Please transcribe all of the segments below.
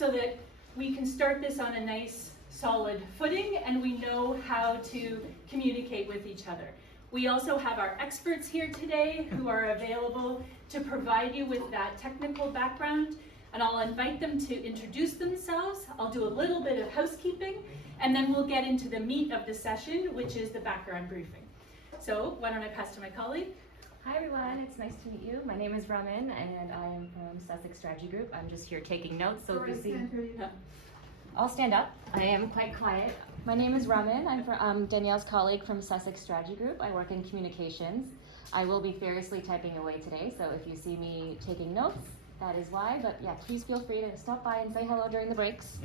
so that we can start this on a nice solid footing and we know how to communicate with each other. We also have our experts here today who are available to provide you with that technical background, and I'll invite them to introduce themselves. I'll do a little bit of housekeeping, and then we'll get into the meat of the session, which is the background briefing. So why don't I pass to my colleague? Hi everyone, it's nice to meet you. My name is Ramin and I am from Sussex Strategy Group. I'm just here taking notes, so if you see... I'll stand up. I am quite quiet. My name is Ramin. I'm Danielle's colleague from Sussex Strategy Group. I work in communications. I will be furiously typing away today, so if you see me taking notes, that is why. But yeah, please feel free to stop by and say hello during the breaks.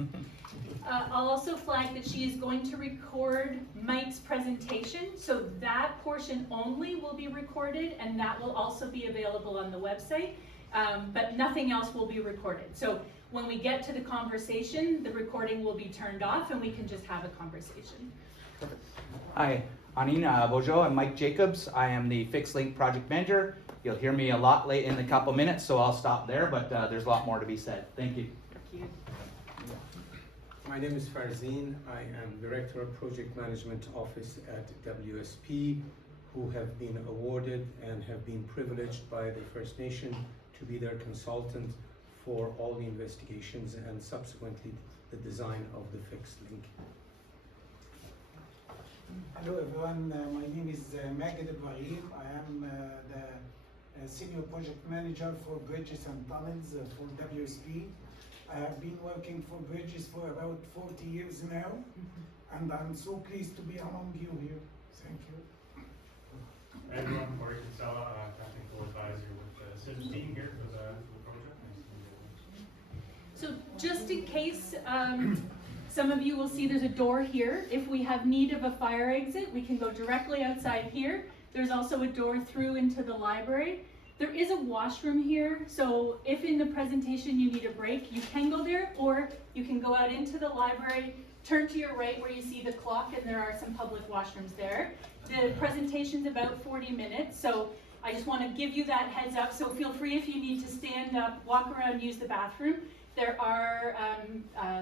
I'll also flag that she is going to record Mike's presentation, so that portion only will be recorded, and that will also be available on the website, but nothing else will be recorded. So when we get to the conversation, the recording will be turned off and we can just have a conversation. Perfect. Hi, Anin Bojo. I'm Mike Jacobs. I am the Fixed Link Project Manager. You'll hear me a lot late in a couple minutes, so I'll stop there, but there's a lot more to be said. Thank you. Thank you. My name is Farzeen. I am Director of Project Management Office at WSP, who have been awarded and have been privileged by the First Nation to be their consultant for all the investigations and subsequently the design of the fixed link. Hello everyone, my name is Maged Ibrahim. I am the Senior Project Manager for Bridges and Tunnels for WSP. I have been working for bridges for about 40 years now, and I'm so pleased to be among you here. Thank you. Hey everyone, Corey Kinsella, Technical Advisor with the CIVS team here for the project. Nice to meet you. So just in case some of you will see there's a door here. If we have need of a fire exit, we can go directly outside here. There's also a door through into the library. There is a washroom here, so if in the presentation you need a break, you can go there, or you can go out into the library, turn to your right where you see the clock, and there are some public washrooms there. The presentation's about 40 minutes, so I just want to give you that heads up, so feel free if you need to stand up, walk around, use the bathroom. There are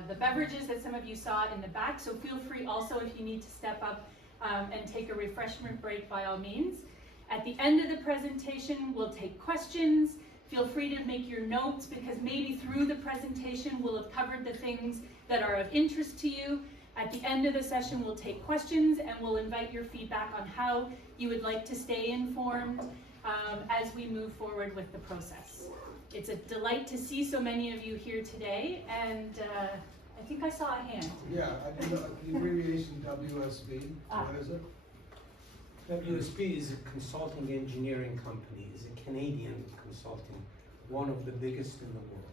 the beverages that some of you saw in the back, so feel free also if you need to step up and take a refreshment break by all means. At the end of the presentation, we'll take questions. Feel free to make your notes because maybe through the presentation we'll have covered the things that are of interest to you. At the end of the session, we'll take questions and we'll invite your feedback on how you would like to stay informed as we move forward with the process. It's a delight to see so many of you here today, and I think I saw a hand. Yeah, I do the abbreviation WSB. What is it? WSP is a consulting engineering company, is a Canadian consulting, one of the biggest in the world.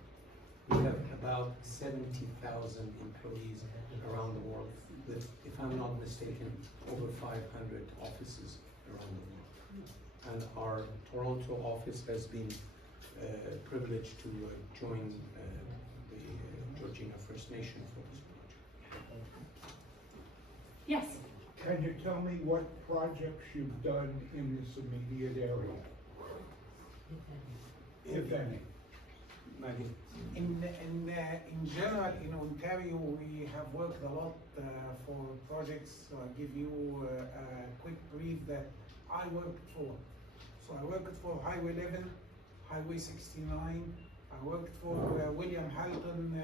We have about 70,000 employees around the world, with, if I'm not mistaken, over 500 offices around the world. And our Toronto office has been privileged to join the Georgina First Nation for this project. Yes. Can you tell me what projects you've done in this immediate area? If any. Maggie? In general, in Ontario, we have worked a lot for projects. So I'll give you a quick brief that I worked for. So I worked for Highway 11, Highway 69. I worked for William Hamilton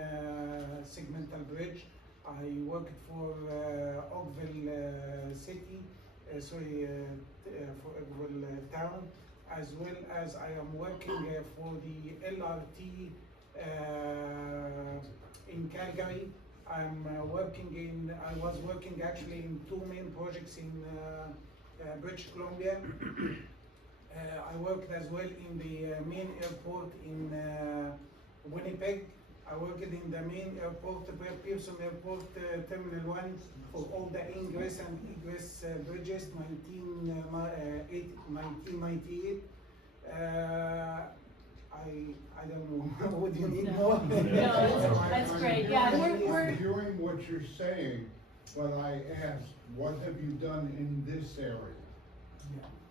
Segmental Bridge. I worked for Oakville City, for Oakville Town, as well as I am working for the LRT in Calgary. I was working actually in two main projects in British Columbia. I worked as well in the main airport in Winnipeg. I worked in the main airport, Pearson Airport, Terminal 1, for all the ingress and egress bridges, 1998. I don't know, would you need more? No, that's great. Yeah, we're Hearing what you're saying, but I asked, what have you done in this area?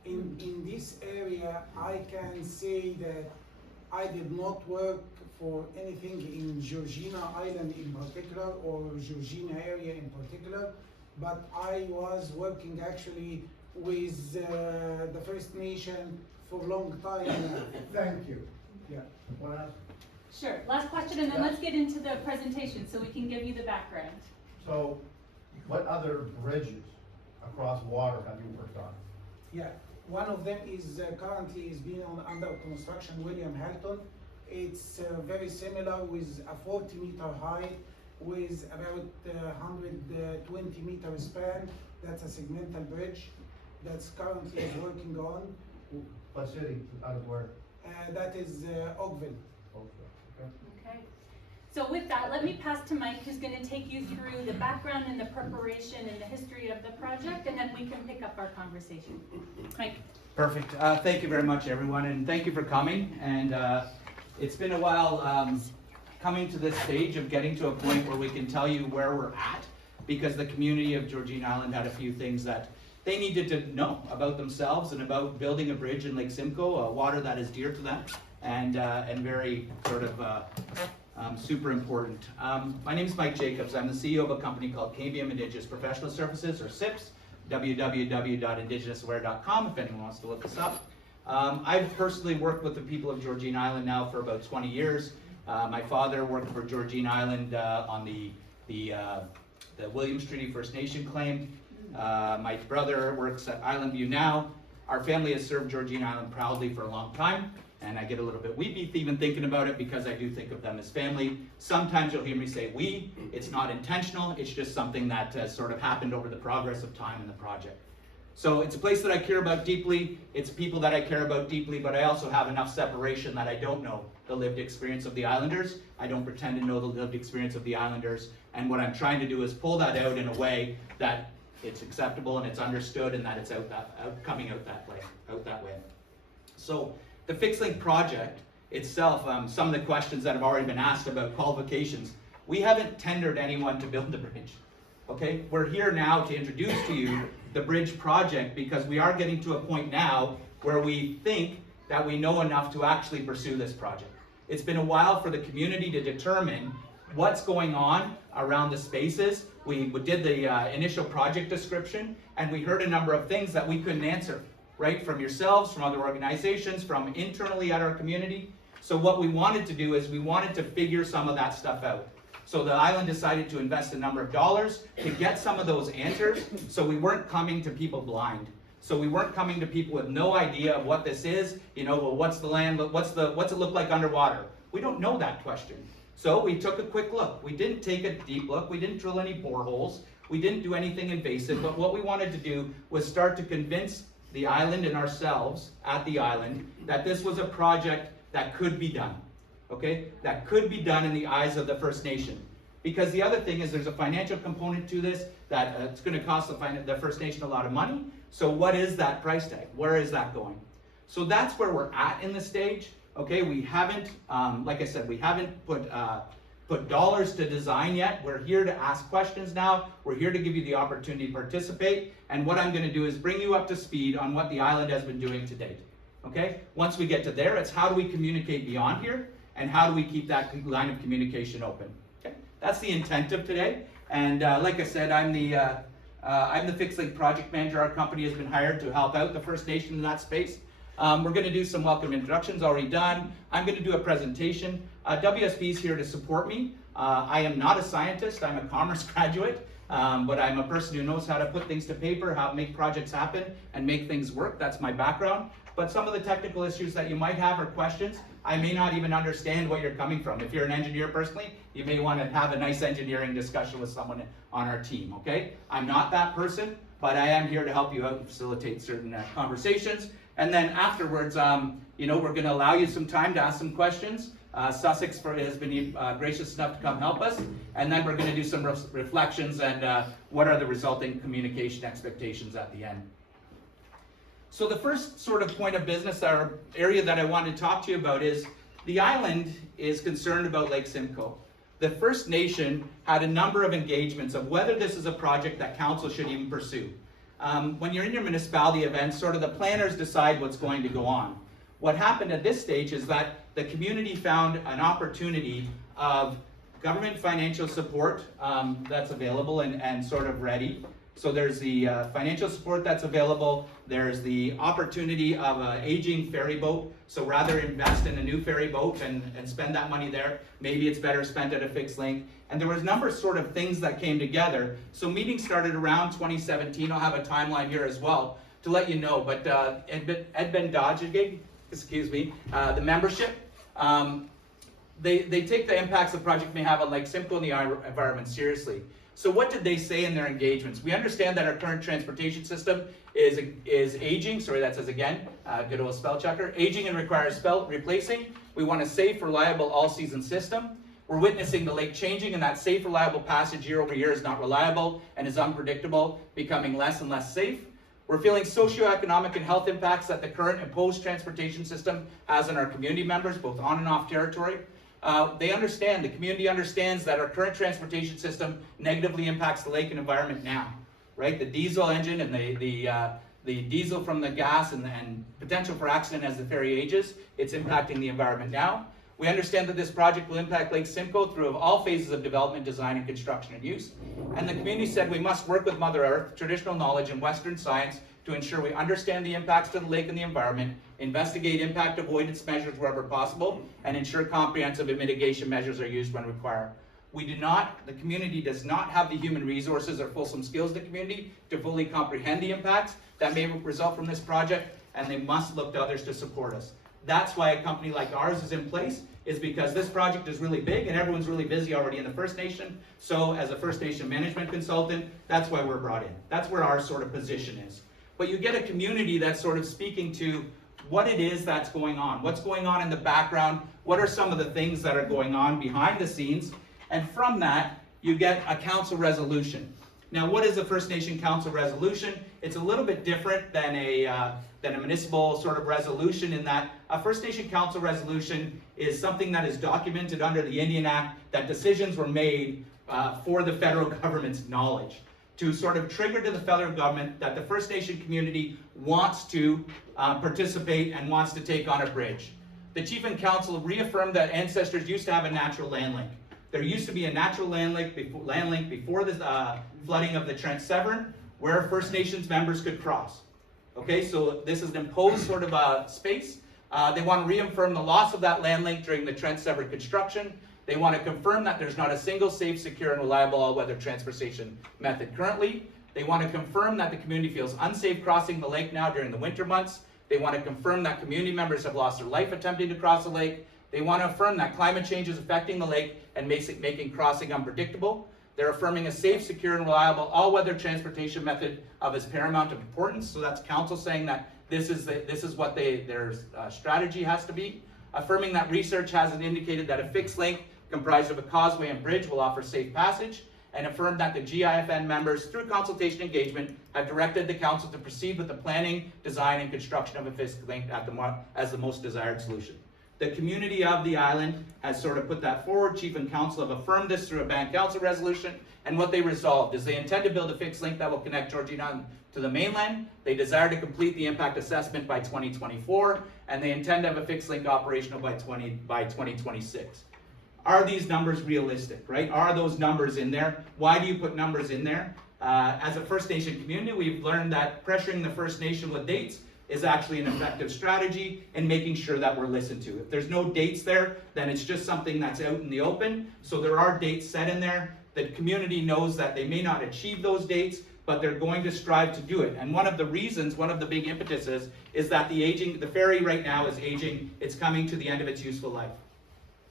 In this area, I can say that I did not work for anything in Georgina Island in particular or Georgina area in particular, but I was working actually with the First Nation for a long time now. Thank you. Yeah. Well, Sure, last question, and then let's get into the presentation so we can give you the background. So, what other bridges across water have you worked on? Yeah, one of them is currently is being under construction, William Halton. It's very similar with a 40-meter height with about 120 meter span. That's a segmental bridge that's currently is working on. What city, out of where? That is Oakville. Okay. Okay. So with that, let me pass to Mike, who's going to take you through the background and the preparation and the history of the project, and then we can pick up our conversation. Mike. Perfect. Thank you very much, everyone, and thank you for coming. And it's been a while coming to this stage of getting to a point where we can tell you where we're at, because the community of Georgina Island had a few things that they needed to know about themselves and about building a bridge in Lake Simcoe, water that is dear to them and very sort of super important. My name is Mike Jacobs. I'm the CEO of a company called KBM Indigenous Professional Services, or SIPS, www.indigenousaware.com if anyone wants to look us up. I've personally worked with the people of Georgina Island now for about 20 years. My father worked for Georgina Island on the Williams Treaty First Nation claim. My brother works at Island View now. Our family has served Georgina Island proudly for a long time, and I get a little bit weepy even thinking about it because I do think of them as family. Sometimes you'll hear me say we. It's not intentional. It's just something that has sort of happened over the progress of time in the project. So it's a place that I care about deeply. It's people that I care about deeply, but I also have enough separation that I don't know the lived experience of the Islanders. I don't pretend to know the lived experience of the Islanders. And what I'm trying to do is pull that out in a way that it's acceptable and it's understood and that it's coming out that way. So the Fixed Link project itself, some of the questions that have already been asked about qualifications, we haven't tendered anyone to build the bridge. Okay, we're here now to introduce to you the bridge project because we are getting to a point now where we think that we know enough to actually pursue this project. It's been a while for the community to determine what's going on around the spaces. We did the initial project description and we heard a number of things that we couldn't answer, right? From yourselves, from other organizations, from internally at our community. So what we wanted to do is we wanted to figure some of that stuff out. So the island decided to invest a number of dollars to get some of those answers, so we weren't coming to people blind. So we weren't coming to people with no idea of what this is, well, what's the land, what's it look like underwater? We don't know that question. So we took a quick look. We didn't take a deep look, we didn't drill any boreholes, we didn't do anything invasive, but what we wanted to do was start to convince the island and ourselves at the island that this was a project that could be done. Okay, that could be done in the eyes of the First Nation. Because the other thing is there's a financial component to this that it's going to cost the First Nation a lot of money. So what is that price tag? Where is that going? So that's where we're at in the stage. Okay, we haven't, like I said, we haven't put dollars to design yet. We're here to ask questions now. We're here to give you the opportunity to participate. And what I'm going to do is bring you up to speed on what the island has been doing to date. Okay, once we get to there, it's how do we communicate beyond here? And how do we keep that line of communication open? Okay, that's the intent of today. And like I said, I'm the Fixed Link project manager. Our company has been hired to help out the First Nation in that space. We're going to do some welcome introductions already done. I'm going to do a presentation. WSP is here to support me. I am not a scientist. I'm a commerce graduate, but I'm a person who knows how to put things to paper, how to make projects happen, and make things work. That's my background. But some of the technical issues that you might have or questions, I may not even understand what you're coming from. If you're an engineer personally, you may want to have a nice engineering discussion with someone on our team, okay? I'm not that person, but I am here to help you out and facilitate certain conversations. And then afterwards, we're going to allow you some time to ask some questions. Sussex has been gracious enough to come help us. And then we're going to do some reflections and what are the resulting communication expectations at the end. So the first sort of point of business or area that I want to talk to you about is the island is concerned about Lake Simcoe. The First Nation had a number of engagements of whether this is a project that council should even pursue. When you're in your municipality events, sort of the planners decide what's going to go on. What happened at this stage is that the community found an opportunity of government financial support that's available and sort of ready. So there's the financial support that's available. There's the opportunity of an aging ferry boat. So rather invest in a new ferry boat and spend that money there, maybe it's better spent at a fixed link. And there was a number of sort of things that came together. So meetings started around 2017. I'll have a timeline here as well to let you know. But Edben Dodgegig, excuse me, the membership, they take the impacts the project may have on Lake Simcoe and the environment seriously. So what did they say in their engagements? We understand that our current transportation system is aging. Sorry, that says again, good old spell checker. Aging and requires replacing. We want a safe, reliable, all-season system. We're witnessing the lake changing, and that safe, reliable passage year over year is not reliable and is unpredictable, becoming less and less safe. We're feeling socioeconomic and health impacts that the current imposed transportation system has on our community members, both on and off territory. They understand, the community understands that our current transportation system negatively impacts the lake and environment now, right? The diesel engine and the diesel from the gas and potential for accident as the ferry ages, it's impacting the environment now. We understand that this project will impact Lake Simcoe through all phases of development, design, and construction and use. And the community said we must work with Mother Earth, traditional knowledge, and Western science to ensure we understand the impacts to the lake and the environment, investigate impact avoidance measures wherever possible, and ensure comprehensive mitigation measures are used when required. The community does not have the human resources or fulsome skills in the community to fully comprehend the impacts that may result from this project, and they must look to others to support us. That's why a company like ours is in place, is because this project is really big and everyone's really busy already in the First Nation. So as a First Nation management consultant, that's why we're brought in. That's where our sort of position is. But you get a community that's sort of speaking to what it is that's going on, what's going on in the background, what are some of the things that are going on behind the scenes, and from that, you get a council resolution. Now, what is a First Nation council resolution? It's a little bit different than a municipal sort of resolution in that a First Nation council resolution is something that is documented under the Indian Act that decisions were made for the federal government's knowledge to sort of trigger to the federal government that the First Nation community wants to participate and wants to take on a bridge. The Chief and Council reaffirmed that ancestors used to have a natural land link. There used to be a natural land link before the flooding of the Trent Severn where First Nations members could cross. Okay, so this is an imposed sort of a space. They want to reaffirm the loss of that land link during the Trent Severn construction. They want to confirm that there's not a single safe, secure, and reliable all-weather transportation method currently. They want to confirm that the community feels unsafe crossing the lake now during the winter months. They want to confirm that community members have lost their life attempting to cross the lake. They want to affirm that climate change is affecting the lake and making crossing unpredictable. They're affirming a safe, secure, and reliable all-weather transportation method of its paramount importance. So that's council saying that this is what their strategy has to be. Affirming that research hasn't indicated that a fixed link comprised of a causeway and bridge will offer safe passage, and affirm that the GIFN members, through consultation engagement, have directed the council to proceed with the planning, design, and construction of a fixed link as the most desired solution. The community of the island has sort of put that forward. Chief and Council have affirmed this through a band council resolution, and what they resolved is they intend to build a fixed link that will connect Georgian Island to the mainland. They desire to complete the impact assessment by 2024, and they intend to have a fixed link operational by 2026. Are these numbers realistic, right? Are those numbers in there? Why do you put numbers in there? As a First Nation community, we've learned that pressuring the First Nation with dates is actually an effective strategy in making sure that we're listened to. If there's no dates there, then it's just something that's out in the open. So there are dates set in there. The community knows that they may not achieve those dates, but they're going to strive to do it. And one of the reasons, one of the big impetuses, is that the ferry right now is aging. It's coming to the end of its useful life.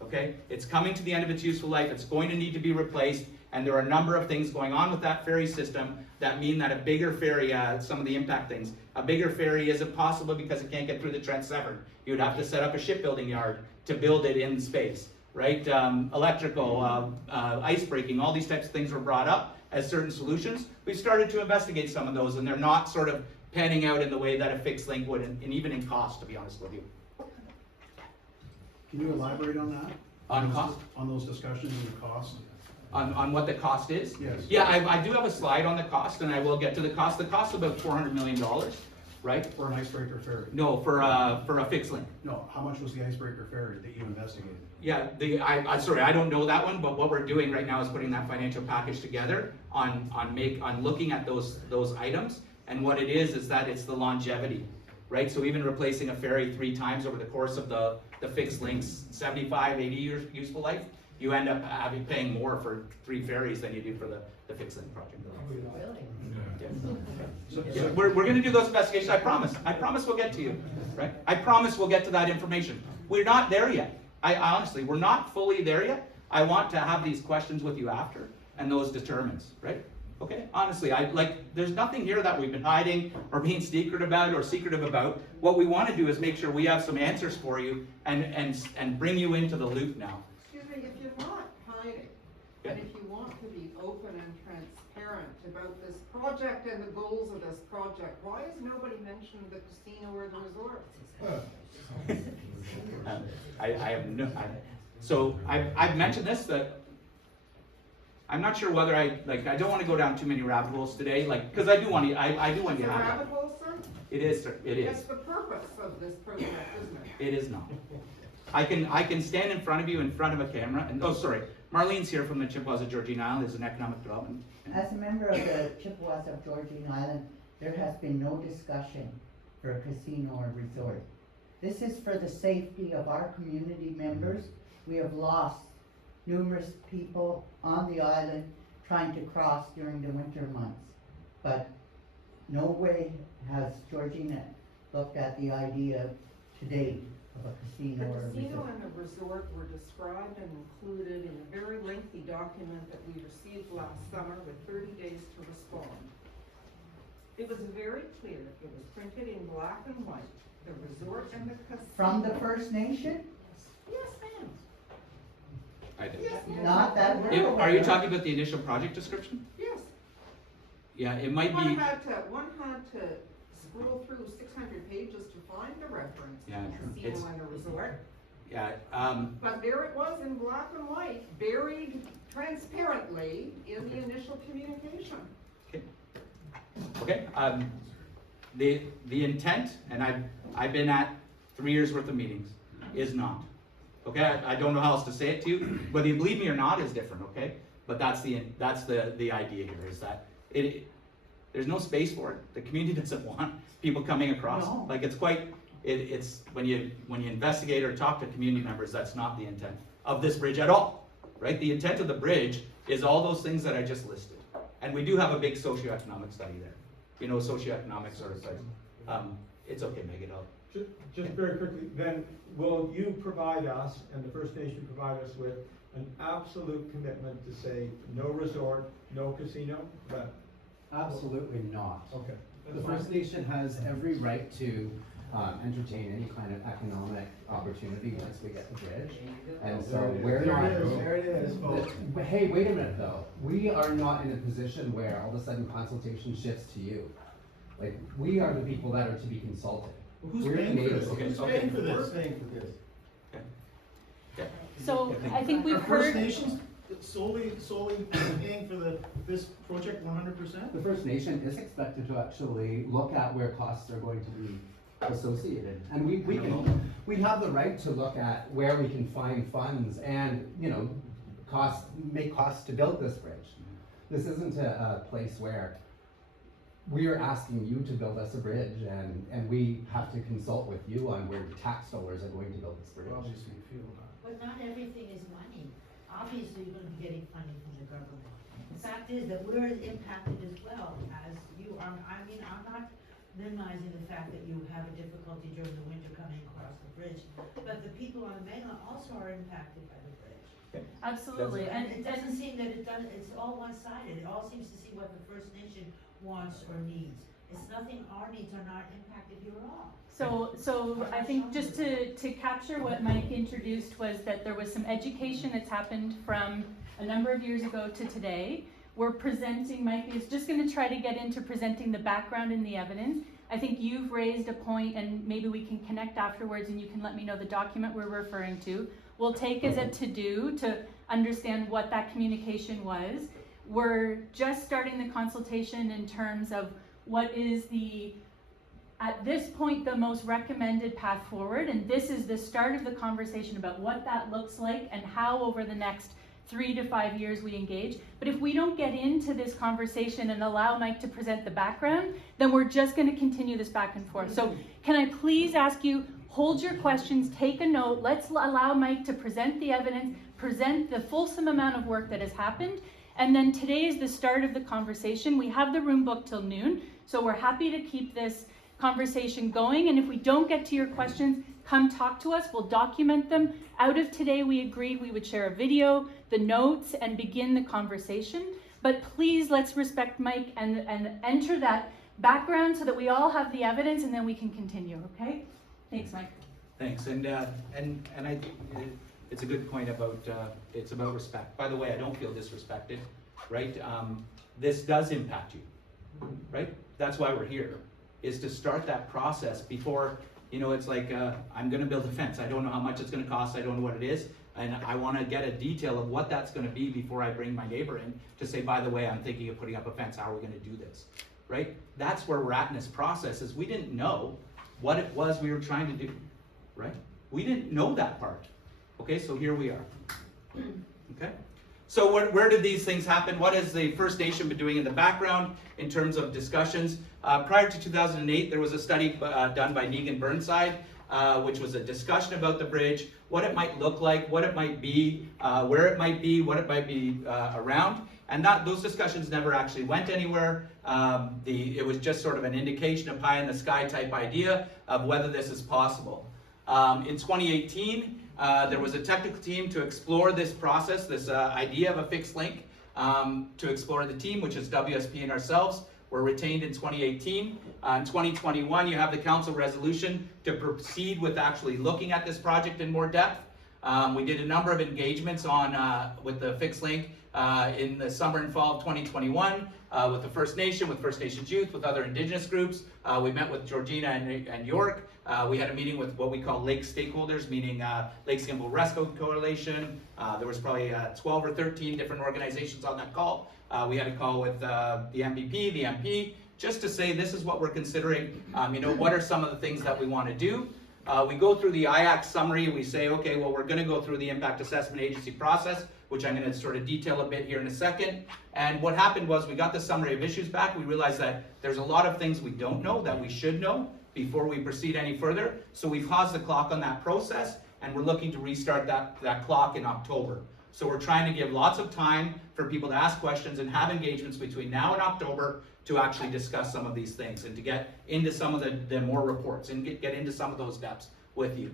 Okay? It's coming to the end of its useful life. It's going to need to be replaced. And there are a number of things going on with that ferry system that mean that a bigger ferry, some of the impact things, a bigger ferry isn't possible because it can't get through the Trent Severn. You would have to set up a shipbuilding yard to build it in space, right? Electrical, ice breaking, all these types of things were brought up as certain solutions. We've started to investigate some of those, and they're not sort of panning out in the way that a fixed link would, and even in cost, to be honest with you. Can you elaborate on that? On cost? On those discussions and the cost? On what the cost is? Yes. Yeah, I do have a slide on the cost, and I will get to the cost. The cost is about $400 million. right? For an icebreaker ferry? No, for a fixed link. No, how much was the icebreaker ferry that you investigated? Yeah, sorry, I don't know that one, but what we're doing right now is putting that financial package together on looking at those items. And what it is that it's the longevity, right? So even replacing a ferry 3 times over the course of the fixed links, 75, 80 years useful life, you end up paying more for 3 ferries than you do for the fixed link project. Yeah. We're gonna do those investigations, I promise. I promise we'll get to you, right? I promise we'll get to that information. We're not there yet. I honestly, we're not fully there yet. I want to have these questions with you after, and those determines, right? Okay, honestly, there's nothing here that we've been hiding or being secretive about. What we want to do is make sure we have some answers for you and bring you into the loop now. Excuse me, if you're not hiding, and if you want to be open and transparent about this project and the goals of this project, why has nobody mentioned the casino or the resort? I've mentioned this, that I'm not sure whether I don't want to go down too many rabbit holes today, because I do want you, I do want you It's to a have rabbit hole, sir? it. It is, sir, it is. That's the purpose of this project, isn't it? It is not. I can stand in front of you, in front of a camera, and, oh, sorry, Marlene's here from the Chippewas of Georgina Island, is an economic development. As a member of the Chippewas of Georgina Island, there has been no discussion for a casino or resort. This is for the safety of our community members. We have lost numerous people on the island trying to cross during the winter months. But no way has Georgina looked at the idea to date of a casino or a The casino resort. and the resort were described and included in a very lengthy document that we received last summer with 30 days to respond. It was very clear, it was printed in black and white, the resort and the casino. From the First Nation? Yes, ma'am. I did. Yes, ma'am. Not that we're Are you aware of. talking about the initial project description? Yes. Yeah, it might One be, had to scroll through 600 pages to find the reference Yeah, to true. casino It's- and a resort. yeah, But there it was in black and white, buried transparently in the initial communication. okay, the intent, and I've been at 3 years worth of meetings, is not. Okay, I don't know how else to say it to you, whether you believe me or not is different, okay? But that's the idea here, is that there's no space for it. The community doesn't want people coming across. No. Like, it's when you investigate or talk to community members, that's not the intent of this bridge at all, right? The intent of the bridge is all those things that I just listed. And we do have a big socioeconomic study there. You know, socioeconomic sort of studies. It's okay, Megan, Just very quickly, then, will you provide us, and the First Nation provide us with an absolute commitment to say, no resort, no casino? But Absolutely not. okay. The First Nation has every right to entertain any kind of economic opportunity once we get the bridge. And so we're not. There it is, folks. But hey, wait a minute though. We are not in a position where all of a sudden consultation shifts to you. Like, we are the people that are to be consulted. Who's We're the paying for natives. this? Okay, Who's okay. paying for We're this? paying for this. So I think we've Are First heard, Nations solely paying for this project 100%? The First Nation is expected to actually look at where costs are going to be associated. And we have the right to look at where we can find funds and, make costs to build this bridge. This isn't a place where we are asking you to build us a bridge and we have to consult with you on where tax dollars are going to build this bridge. Obviously, you feel that. But not everything is money. Obviously, you're gonna be getting funding from the government. The fact is that we're impacted as well as you are. I mean, I'm not minimizing the fact that you have a difficulty during the winter coming across the bridge, but the people on the mainland also are impacted by the bridge. absolutely, And and it doesn't seem that it's all one-sided. It all seems to see what the First Nation wants or needs. It's nothing, our needs are not impacted here at all. So I think just to capture what Mike introduced was that there was some education that's happened from a number of years ago to today. We're presenting, Mike is just gonna try to get into presenting the background and the evidence. I think you've raised a point, and maybe we can connect afterwards and you can let me know the document we're referring to. We'll take as a to-do to understand what that communication was. We're just starting the consultation in terms of what is the at this point the most recommended path forward, and this is the start of the conversation about what that looks like and how over the next 3 to 5 years we engage. But if we don't get into this conversation and allow Mike to present the background, then we're just going to continue this back and forth. So can I please ask you, hold your questions, take a note, let's allow Mike to present the evidence, present the fulsome amount of work that has happened, and then today is the start of the conversation. We have the room booked till noon, so we're happy to keep this conversation going, and if we don't get to your questions, come talk to us, we'll document them. Out of today, we agreed we would share a video, the notes, and begin the conversation. But please, let's respect Mike and enter that background so that we all have the evidence, and then we can continue, okay? Thanks, Mike. Thanks, and I think it's a good point about, it's about respect. By the way, I don't feel disrespected, right? This does impact you, right? That's why we're here, is to start that process before, you know, it's like, I'm gonna build a fence. I don't know how much it's gonna cost, I don't know what it is, and I wanna get a detail of what that's gonna be before I bring my neighbor in to say, by the way, I'm thinking of putting up a fence, how are we gonna do this, right? That's where we're at in this process, is we didn't know what it was we were trying to do, right? We didn't know that part. Okay, so here we are. Okay, so where did these things happen? What has the First Nation been doing in the background in terms of discussions? Prior to 2008, there was a study done by Negan Burnside, which was a discussion about the bridge, what it might look like, what it might be, where it might be, what it might be around. And those discussions never actually went anywhere. It was just sort of an indication, a pie in the sky type idea of whether this is possible. In 2018, there was a technical team to explore this process, this idea of a fixed link, to explore the team, which is WSP and ourselves, were retained in 2018. In 2021, you have the council resolution to proceed with actually looking at this project in more depth. We did a number of engagements with the fixed link in the summer and fall of 2021 with the First Nation, with First Nations youth, with other Indigenous groups. We met with Georgina and York. We had a meeting with what we call lake stakeholders, meaning Lake Skimble Rescue Coalition. There was probably 12 or 13 different organizations on that call. We had a call with the MVP, the MP, just to say this is what we're considering. You know, what are some of the things that we want to do? We go through the IAC summary. We say, okay, well, we're going to go through the impact assessment agency process, which I'm going to sort of detail a bit here in a second. And what happened was we got the summary of issues back. We realized that there's a lot of things we don't know that we should know before we proceed any further. So we paused the clock on that process, and we're looking to restart that clock in October. So we're trying to give lots of time for people to ask questions and have engagements between now and October to actually discuss some of these things and to get into some of the more reports and get into some of those depths with you.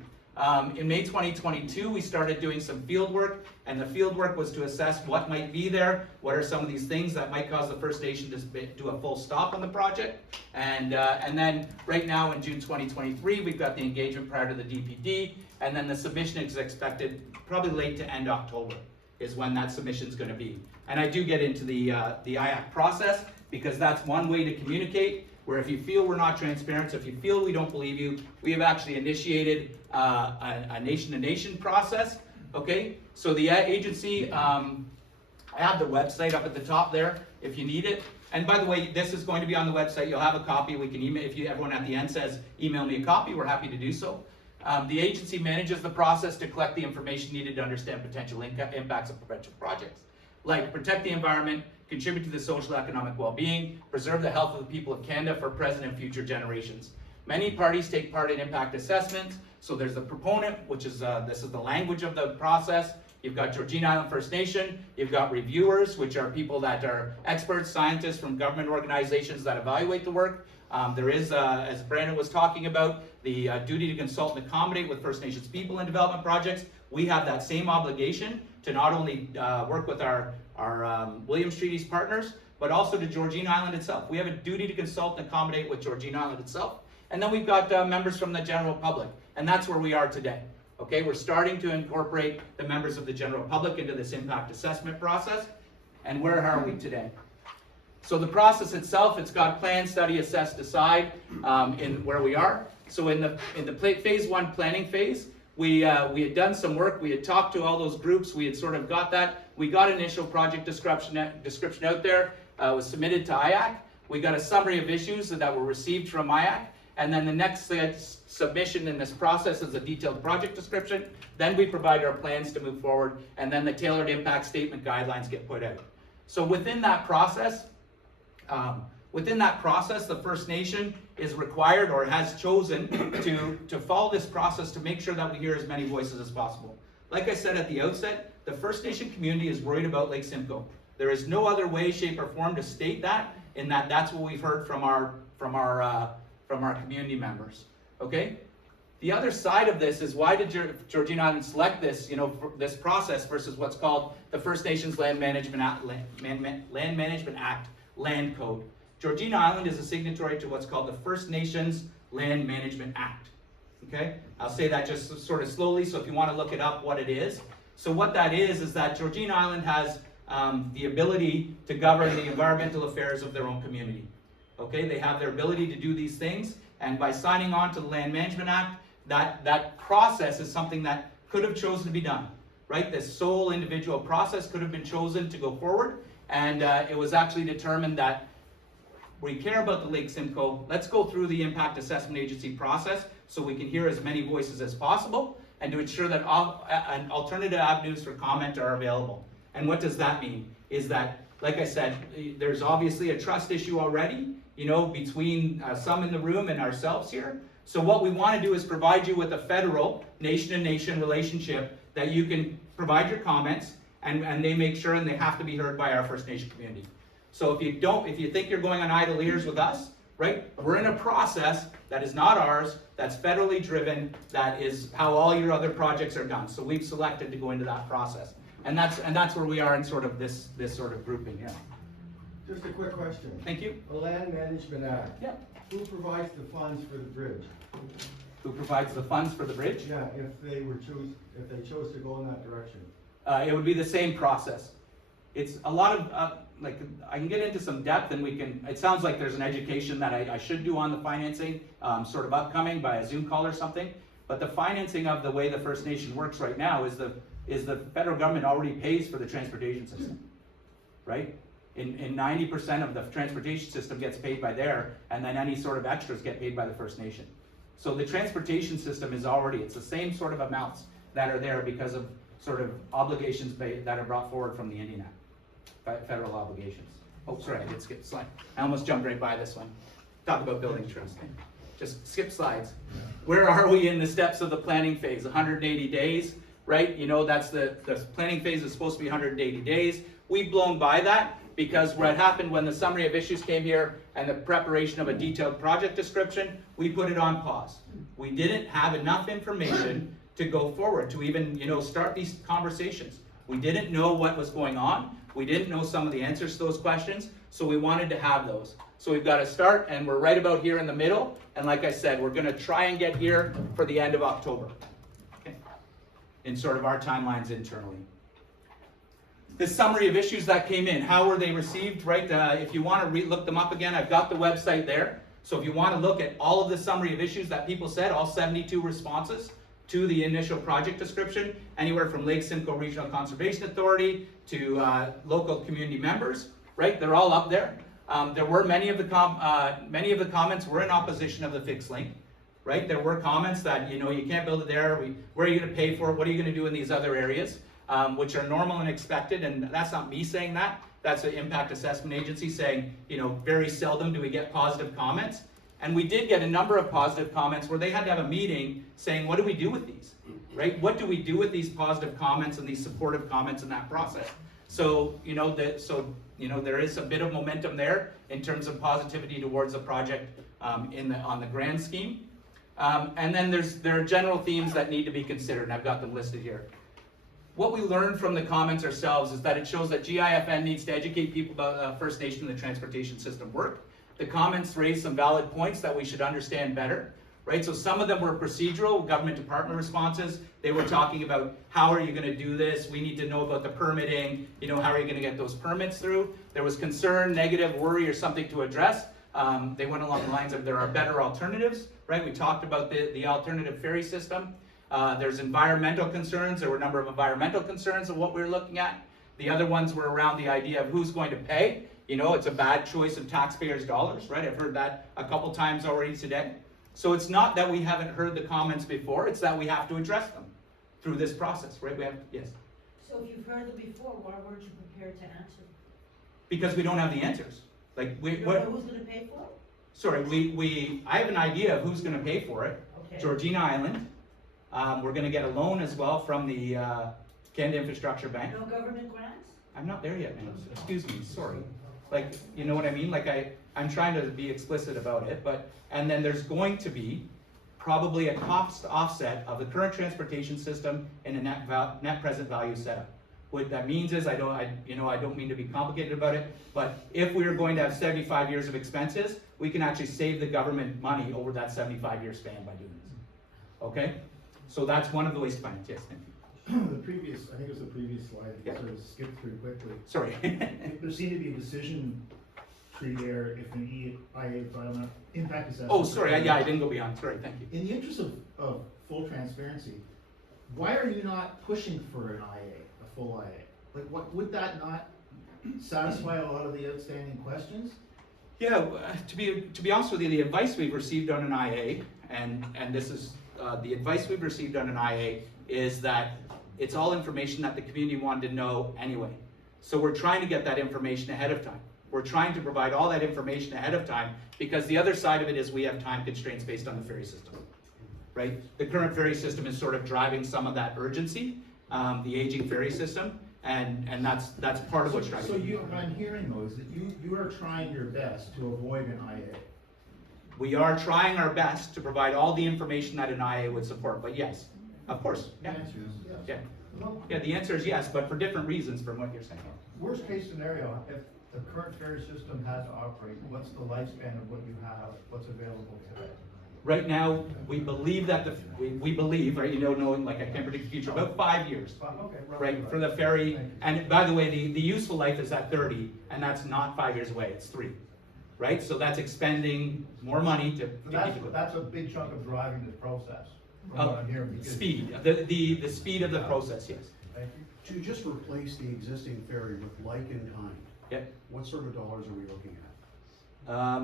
In May 2022, we started doing some field work, and the field work was to assess what might be there, what are some of these things that might cause the First Nation to do a full stop on the project. And then right now in June 2023, we've got the engagement prior to the DPD, and then the submission is expected probably late to end October is when that submission is going to be. And I do get into the IAC process, because that's one way to communicate, where if you feel we're not transparent, so if you feel we don't believe you, we have actually initiated a nation-to-nation process, okay? So the agency, I have the website up at the top there, if you need it. And by the way, this is going to be on the website. You'll have a copy. We can email, if everyone at the end says, email me a copy, we're happy to do so. The agency manages the process to collect the information needed to understand potential impacts of provincial projects, like protect the environment, contribute to the social economic well-being, preserve the health of the people of Canada for present and future generations. Many parties take part in impact assessments. So there's the proponent, which is, this is the language of the process. You've got Georgina Island First Nation. You've got reviewers, which are people that are experts, scientists from government organizations that evaluate the work. There is, as Brandon was talking about, the duty to consult and accommodate with First Nations people in development projects. We have that same obligation to not only work with our Williams Treaties partners, but also to Georgina Island itself. We have a duty to consult and accommodate with Georgina Island itself. And then we've got members from the general public, and that's where we are today. Okay, we're starting to incorporate the members of the general public into this impact assessment process. And where are we today? So the process itself, it's got plan, study, assess, decide in where we are. So in the phase one planning phase, we had done some work. We had talked to all those groups. We had sort of got that. We got initial project description out there. It was submitted to IAC. We got a summary of issues that were received from IAC. and then the next submission in this process is a detailed project description. Then we provide our plans to move forward, and then the tailored impact statement guidelines get put out. So within that process, the First Nation is required or has chosen to follow this process to make sure that we hear as many voices as possible. Like I said at the outset, the First Nation community is worried about Lake Simcoe. There is no other way, shape, or form to state that, in that that's what we've heard from our community members. Okay? The other side of this is, why did Georgina Island select this, for this process versus what's called the First Nations Land Management Act, Land Code. Georgina Island is a signatory to what's called the First Nations Land Management Act. Okay? I'll say that just sort of slowly, so if you want to look it up what it is. So what that is that Georgina Island has the ability to govern the environmental affairs of their own community. Okay? They have their ability to do these things, and by signing on to the Land Management Act, that process is something that could have chosen to be done, right? This sole individual process could have been chosen to go forward, and it was actually determined that we care about the Lake Simcoe. Let's go through the Impact Assessment Agency process so we can hear as many voices as possible, and to ensure that alternative avenues for comment are available. And what does that mean? Is that, like I said, there's obviously a trust issue already, between some in the room and ourselves here. So what we want to do is provide you with a federal nation-to-nation relationship that you can provide your comments, and they make sure, and they have to be heard by our First Nation community. So if you think you're going on idle ears with us, right, we're in a process that is not ours, that's federally driven, that is how all your other projects are done. So we've selected to go into that process. And that's where we are in sort of this sort of grouping here. Just a quick question. Thank you. The Land Management Act. Yeah. Who provides the funds for the bridge? Who provides the funds for the bridge? Yeah, if they chose to go in that direction. It would be the same process. It's a lot of, I can get into some depth, and it sounds like there's an education that I should do on the financing, sort of upcoming by a Zoom call or something. But the financing of the way the First Nation works right now is the federal government already pays for the transportation system, right? In 90% of the transportation system gets paid by there, and then any sort of extras get paid by the First Nation. So the transportation system is it's the same sort of amounts that are there because of sort of obligations that are brought forward from the Indian Act, federal obligations. Oh, sorry, I did skip a slide. I almost jumped right by this one. Talk about building trust. Just skip slides. Where are we in the steps of the planning phase? 180 days, right? That's the planning phase is supposed to be 180 days. We've blown by that, because what happened when the summary of issues came here and the preparation of a detailed project description, we put it on pause. We didn't have enough information to go forward, to even, start these conversations. We didn't know what was going on. We didn't know some of the answers to those questions, so we wanted to have those. So we've got to start, and we're right about here in the middle, and like I said, we're going to try and get here for the end of October, okay, in sort of our timelines internally. The summary of issues that came in, how were they received, right? If you want to look them up again, I've got the website there. So if you want to look at all of the summary of issues that people said, all 72 responses to the initial project description, anywhere from Lake Simcoe Regional Conservation Authority to local community members, right? They're all up there. There were many of the comments were in opposition of the fixed link, right? There were comments that, you can't build it there. Where are you going to pay for it? What are you going to do in these other areas? Which are normal and expected, and that's not me saying that. That's the Impact Assessment Agency saying, very seldom do we get positive comments. And we did get a number of positive comments where they had to have a meeting saying, what do we do with these, right? What do we do with these positive comments and these supportive comments in that process? So, there is a bit of momentum there in terms of positivity towards the project on the grand scheme. And then there are general themes that need to be considered, and I've got them listed here. What we learned from the comments ourselves is that it shows that GIFN needs to educate people about First Nation and the transportation system work. The comments raised some valid points that we should understand better, right? So some of them were procedural, government department responses. They were talking about, how are you going to do this? We need to know about the permitting. How are you going to get those permits through? There was concern, negative, worry, or something to address. They went along the lines of, there are better alternatives, right? We talked about the alternative ferry system. There's environmental concerns. There were a number of environmental concerns of what we were looking at. The other ones were around the idea of who's going to pay. It's a bad choice of taxpayers' dollars, right? I've heard that a couple times already today. So it's not that we haven't heard the comments before, it's that we have to address them through this process, right? We have, yes. So if you've heard them before, why weren't you prepared to answer? Because we don't have the answers. Like, You don't know who's gonna pay for it? Sorry, I have an idea of who's gonna pay for it. Okay. Georgina Island. We're gonna get a loan as well from the Canada Infrastructure Bank. No government grants? I'm not there yet, man. Excuse me, sorry. Like, you know what I mean? Like, I'm trying to be explicit about it, and then there's going to be probably a cost offset of the current transportation system and a net present value setup. What that means is, I don't mean to be complicated about it, but if we are going to have 75 years of expenses, we can actually save the government money over that 75-year span by doing this. Okay? So that's one of the ways to finance. Yes, thank you. The previous, I think it was the previous slide, that you sort of skipped through quickly. Sorry. There seemed to be a decision tree there if an EIA environmental impact assessment. Oh, sorry, yeah, I didn't go beyond. Sorry, thank you. In the interest of full transparency, why are you not pushing for an IA, a full IA? Like, what, would that not satisfy a lot of the outstanding questions? Yeah, to be honest with you, the advice we've received on an IA, and this is the advice we've received on an IA, is that it's all information that the community wanted to know anyway. So we're trying to get that information ahead of time. We're trying to provide all that information ahead of time, because the other side of it is we have time constraints based on the ferry system, right? The current ferry system is sort of driving some of that urgency, the aging ferry system, and that's part of what's driving it. So what I'm hearing though is that you are trying your best to avoid an IA. We are trying our best to provide all the information that an IA would support, but yes, of course, yeah. The answer is yes. Yeah. Well, Yeah, the answer is yes, but for different reasons from what you're saying. worst case scenario, if the current ferry system had to operate, what's the lifespan of what you have, what's available today? Right now, we believe that we believe, right, knowing like I can't predict the future, about 5 years, Okay, right, for the ferry. Thank you. And by the way, the useful life is at 30, and that's not 5 years away, it's 3, right? So that's expending more money to keep it. That's a big chunk of driving this process, from what I'm hearing. because- Speed, the speed of the process, yes. Thank you. To just replace the existing ferry with like in kind, Yep. what sort of dollars are we looking at?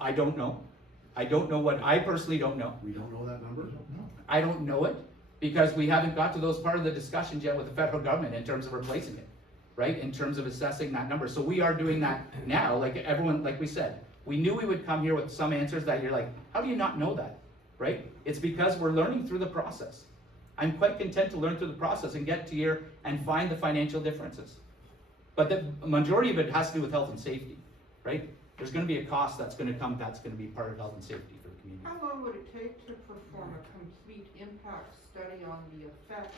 I don't know. I personally don't know. We don't know that number? I don't know it, because we haven't got to those part of the discussions yet with the federal government in terms of replacing it, right? In terms of assessing that number. So we are doing that now, like everyone, like we said. We knew we would come here with some answers that you're like, how do you not know that, right? It's because we're learning through the process. I'm quite content to learn through the process and get to here and find the financial differences. But the majority of it has to do with health and safety, right? There's gonna be a cost that's gonna come, that's gonna be part of health and safety for the community. How long would it take to perform a complete impact study on the effect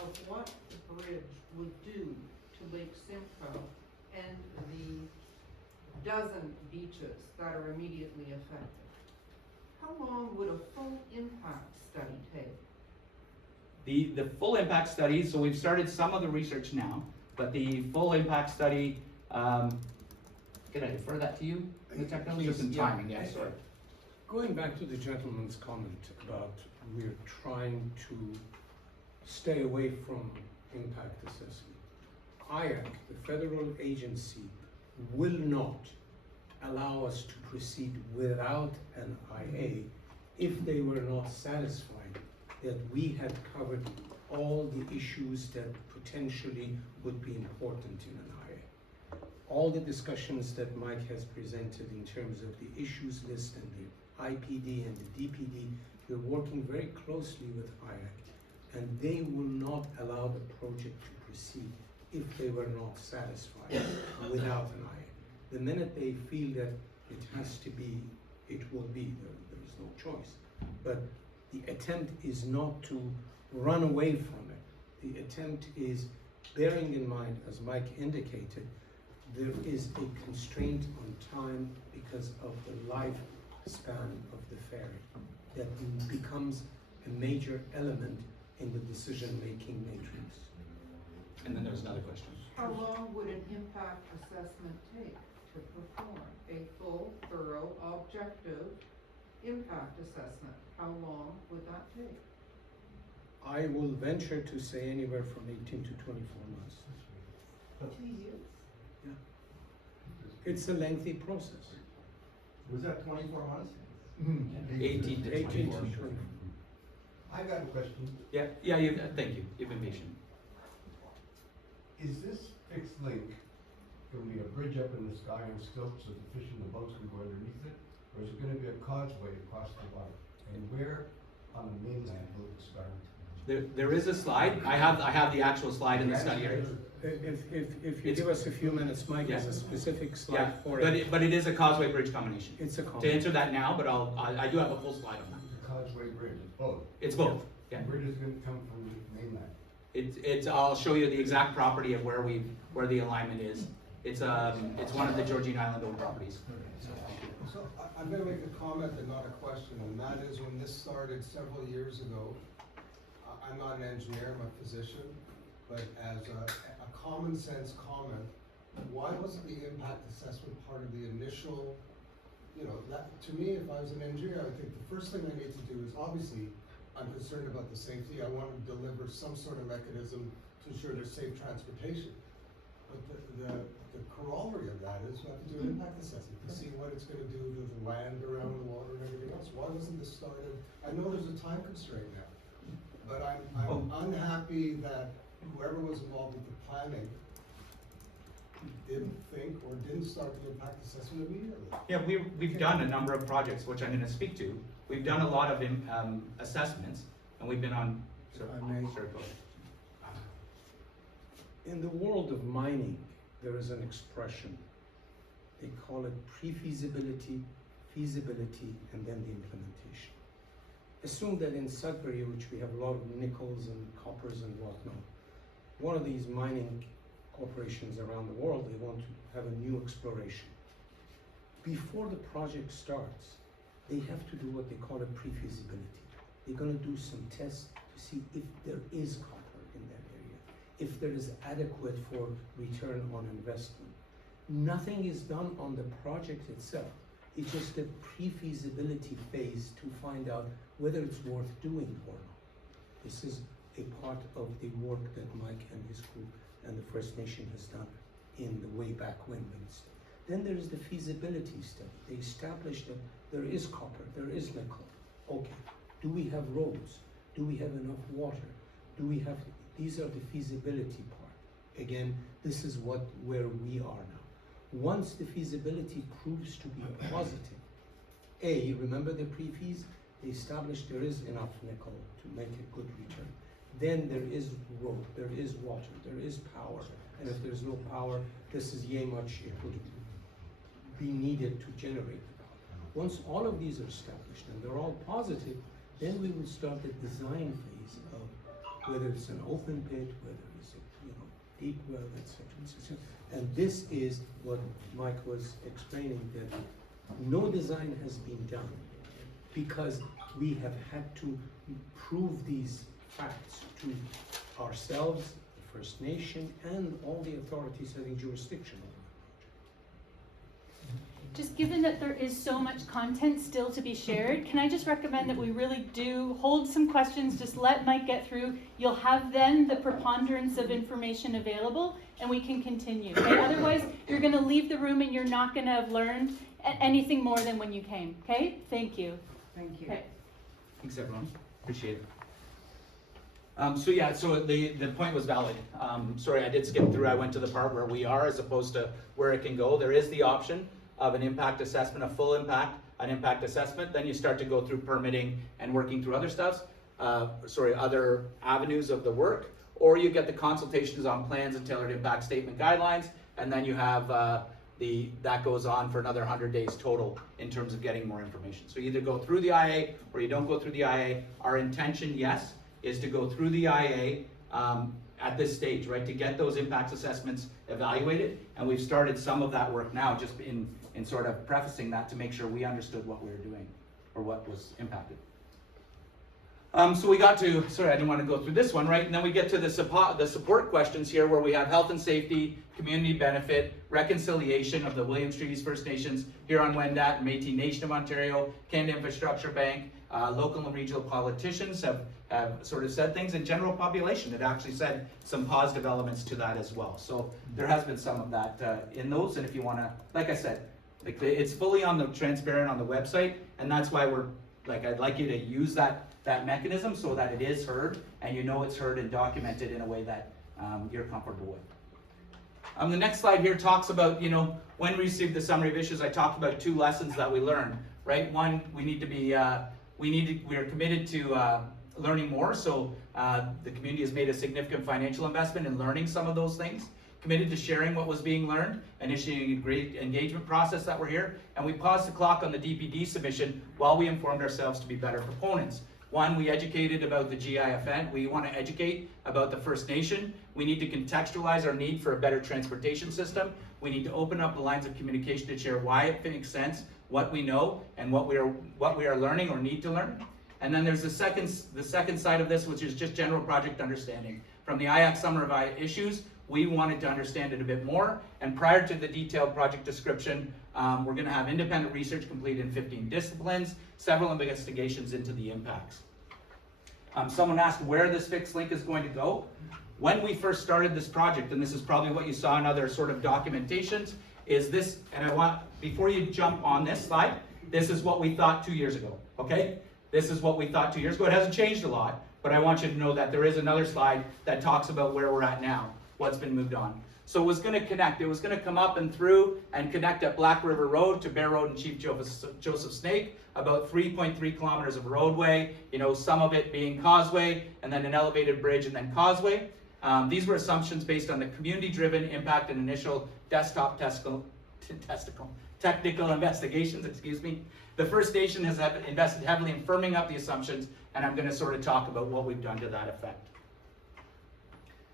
of what the bridge would do to Lake Simcoe and the dozen beaches that are immediately affected? How long would a full impact study take? The full impact study, so we've started some of the research now, but the full impact study, can I defer that to you? The technology Please, and yeah. timing, yeah, sorry. Going back to the gentleman's comment about we're trying to stay away from impact assessment. IAC, the federal agency, will not allow us to proceed without an IA if they were not satisfied that we had covered all the issues that potentially would be important in an IA. All the discussions that Mike has presented in terms of the issues list and the IPD and the DPD, we're working very closely with IAC, and they will not allow the project to proceed if they were not satisfied without an IA. The minute they feel that it has to be, it will be, there is no choice. But the attempt is not to run away from it. The attempt is bearing in mind, as Mike indicated, there is a constraint on time because of the lifespan of the ferry that becomes a major element in the decision-making matrix. And then there's another question. How long would an impact assessment take to perform a full, thorough, objective impact assessment? How long would that take? I will venture to say anywhere from 18 to 24 months. 2 years? It's a lengthy process. Was that 24 months? 18 to 24. I got a question. Yeah, thank you, you've been patient. Is this fixed link gonna be a bridge up in the sky on stilts so the fish and the boats can go underneath it? Or is it gonna be a causeway across the water? And where on the mainland will it start? There is a slide, I have the actual slide in the study area. If you give us a few minutes, Mike has a specific slide for it. But it is a causeway bridge combination. It's a To combination. answer that now, but I do have a full slide on that. The causeway bridge, it's both. It's both, yeah. Where does it come from the mainland? I'll show you the exact property of where the alignment is. It's one of the Georgine Island owned properties. So I'm gonna make a comment and not a question, and that is when this started several years ago, I'm not an engineer, I'm a physician, but as a common sense comment, why wasn't the impact assessment part of the initial, that, to me, if I was an engineer, I would think the first thing I need to do is, obviously, I'm concerned about the safety, I want to deliver some sort of mechanism to ensure there's safe transportation. But the corollary of that is you have to do an impact assessment to see what it's gonna do to the land around the water and everything else. Why wasn't this started? I know there's a time constraint now, but I'm unhappy that whoever was involved with the planning didn't think or didn't start the impact assessment immediately. Yeah, we've done a number of projects, which I'm gonna speak to. We've done a lot of assessments, and we've been on, If I may. sorry, go ahead. In the world of mining, there is an expression. They call it pre-feasibility, feasibility, and then the implementation. Assume that in Sudbury, which we have a lot of nickels and coppers and whatnot, one of these mining corporations around the world, they want to have a new exploration. Before the project starts, they have to do what they call a pre-feasibility. They're gonna do some tests to see if there is copper in that area, if there is adequate for return on investment. Nothing is done on the project itself. It's just a pre-feasibility phase to find out whether it's worth doing or not. This is a part of the work that Mike and his group and the First Nation has done in the way back when. Then there is the feasibility study. They established that there is copper, there is nickel. Okay, do we have roads? Do we have enough water? These are the feasibility part. Again, this is where we are now. Once the feasibility proves to be positive, remember the pre-fees? They established there is enough nickel to make a good return. Then there is road, there is water, there is power. And if there's no power, this is yea much it would be needed to generate the power. Once all of these are established and they're all positive, then we will start the design phase of whether it's an open pit, whether it's a deep well, etc., etc. And this is what Mike was explaining, that no design has been done because we have had to prove these facts to ourselves, the First Nation, and all the authorities having jurisdiction over it. Just given that there is so much content still to be shared, can I just recommend that we really do hold some questions, just let Mike get through. You'll have then the preponderance of information available and we can continue. Okay? Otherwise, you're going to leave the room and you're not going to have learned anything more than when you came. Okay? Thank you. Thank you. Okay. Thanks, everyone. Appreciate it. So the point was valid. Sorry, I did skip through. I went to the part where we are as opposed to where it can go. There is the option of an impact assessment, a full impact, an impact assessment. Then you start to go through permitting and working through other stuff, other avenues of the work. Or you get the consultations on plans and tailored impact statement guidelines, and then you have that goes on for another 100 days total in terms of getting more information. So you either go through the IA or you don't go through the IA. Our intention, yes, is to go through the IA at this stage, right, to get those impact assessments evaluated. And we've started some of that work now, just in sort of prefacing that to make sure we understood what we were doing or what was impacted. So we got to, sorry, I didn't want to go through this one, right? And then we get to the support questions here where we have health and safety, community benefit, reconciliation of the Williams Treaties First Nations, Huron-Wendat, and Métis Nation of Ontario, Canada Infrastructure Bank, local and regional politicians have sort of said things, and general population had actually said some positive elements to that as well. So there has been some of that in those, and if you want to, like I said, Like it's fully on the transparent on the website, and that's why I'd like you to use that mechanism so that it is heard, and you know it's heard and documented in a way that you're comfortable with. The next slide here talks about, when we received the summary of issues, I talked about 2 lessons that we learned, right? One, we are committed to learning more, so the community has made a significant financial investment in learning some of those things, committed to sharing what was being learned, initiating a great engagement process that we're here, and we paused the clock on the DPD submission while we informed ourselves to be better proponents. One, we educated about the GIFN. We want to educate about the First Nation. We need to contextualize our need for a better transportation system. We need to open up the lines of communication to share why it makes sense, what we know, and what we are learning or need to learn. And then there's the second side of this, which is just general project understanding. From the IAC Summer of Issues, we wanted to understand it a bit more, and prior to the detailed project description, we're going to have independent research completed in 15 disciplines, several investigations into the impacts. Someone asked where this fixed link is going to go. When we first started this project, and this is probably what you saw in other sort of documentations, is this, and I want, before you jump on this slide, this is what we thought 2 years ago, okay? This is what we thought 2 years ago. It hasn't changed a lot, but I want you to know that there is another slide that talks about where we're at now, what's been moved on. So it was going to connect. It was going to come up and through and connect at Black River Road to Bear Road and Chief Joseph Snake, about 3.3 kilometers of roadway, some of it being causeway, and then an elevated bridge and then causeway. These were assumptions based on the community-driven impact and initial desktop technical investigations, The First Nation has invested heavily in firming up the assumptions, and I'm going to sort of talk about what we've done to that effect.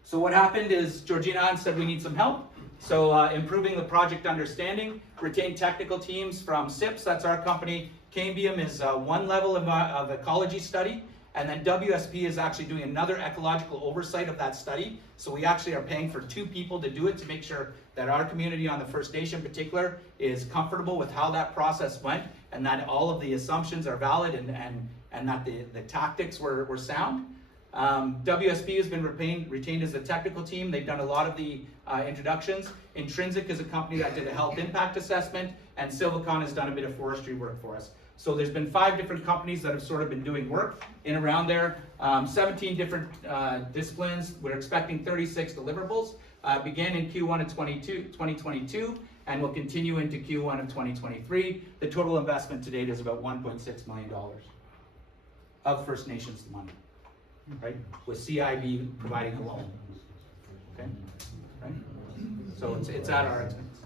So what happened is Georgina Island said we need some help. So improving the project understanding, retain technical teams from SIPS, that's our company. Cambium is one level of ecology study, and then WSP is actually doing another ecological oversight of that study. So we actually are paying for 2 people to do it to make sure that our community on the First Nation in particular is comfortable with how that process went, and that all of the assumptions are valid and that the tactics were sound. WSP has been retained as a technical team. They've done a lot of the introductions. Intrinsic is a company that did a health impact assessment, and Silvicon has done a bit of forestry work for us. So there's been 5 different companies that have sort of been doing work in around there, 17 different disciplines. We're expecting 36 deliverables. Began in Q1 of 2022 and will continue into Q1 of 2023. The total investment to date is about $1.6 million of First Nations money. Right, with CIB providing a loan. Okay, right. So it's at our expense.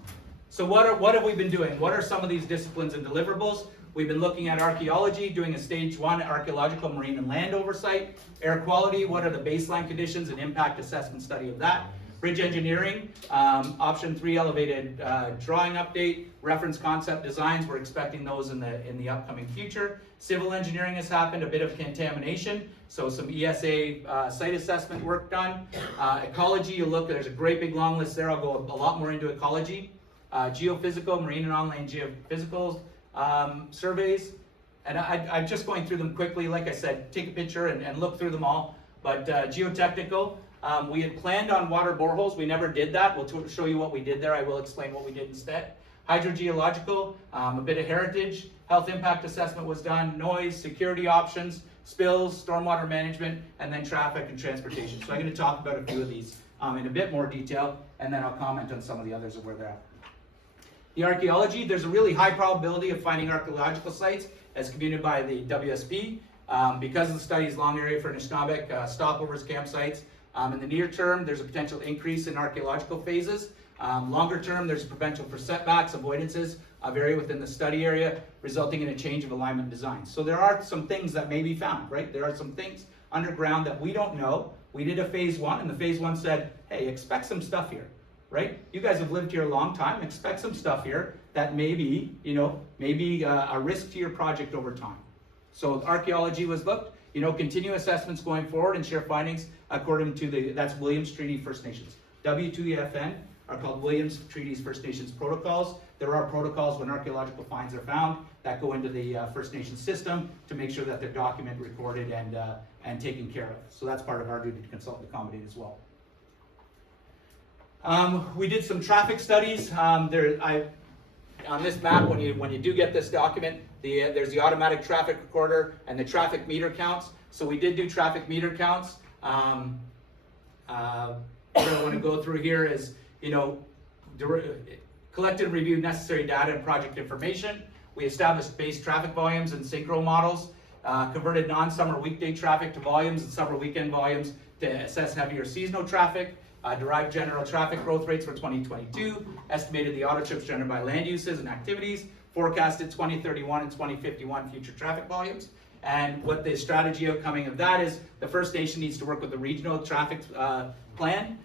So what have we been doing? What are some of these disciplines and deliverables? We've been looking at archaeology, doing a stage 1 archaeological marine and land oversight. Air quality, what are the baseline conditions and impact assessment study of that? Bridge engineering, option 3 elevated drawing update, reference concept designs, we're expecting those in the upcoming future. Civil engineering has happened, a bit of contamination, so some ESA site assessment work done. Ecology, you look, there's a great big long list there, I'll go a lot more into ecology. Geophysical, marine and on-land geophysical surveys, and I'm just going through them quickly. Like I said, take a picture and look through them all, but geotechnical, we had planned on water boreholes, we never did that. We'll show you what we did there, I will explain what we did instead. Hydrogeological, a bit of heritage, health impact assessment was done, noise, security options, spills, stormwater management, and then traffic and transportation. So I'm going to talk about a few of these in a bit more detail, and then I'll comment on some of the others of where they're at. The archaeology, there's a really high probability of finding archaeological sites as communicated by the WSP. Because of the study's long area for Anishinaabeg, stopovers, campsites. In the near term, there's a potential increase in archaeological phases. Longer term, there's a potential for setbacks, avoidances of area within the study area, resulting in a change of alignment design. So there are some things that may be found, right? There are some things underground that we don't know. We did a phase 1, and the phase 1 said, hey, expect some stuff here, right? You guys have lived here a long time, expect some stuff here that may be, a risk to your project over time. So archaeology was looked, continue assessments going forward and share findings according to that's Williams Treaty First Nations. W2EFN are called Williams Treaties First Nations protocols. There are protocols when archaeological finds are found that go into the First Nations system to make sure that they're documented, recorded, and taken care of. So that's part of our duty to consult and accommodate as well. We did some traffic studies. on this map, when you do get this document, there's the automatic traffic recorder and the traffic meter counts. So we did do traffic meter counts. What I want to go through here is, collected and reviewed necessary data and project information. We established base traffic volumes and synchro models, converted non-summer weekday traffic to volumes and summer weekend volumes to assess heavier seasonal traffic, derived general traffic growth rates for 2022, estimated the auto trips generated by land uses and activities, forecasted 2031 and 2051 future traffic volumes. And what the strategy outcoming of that is, the First Nation needs to work with the regional traffic plan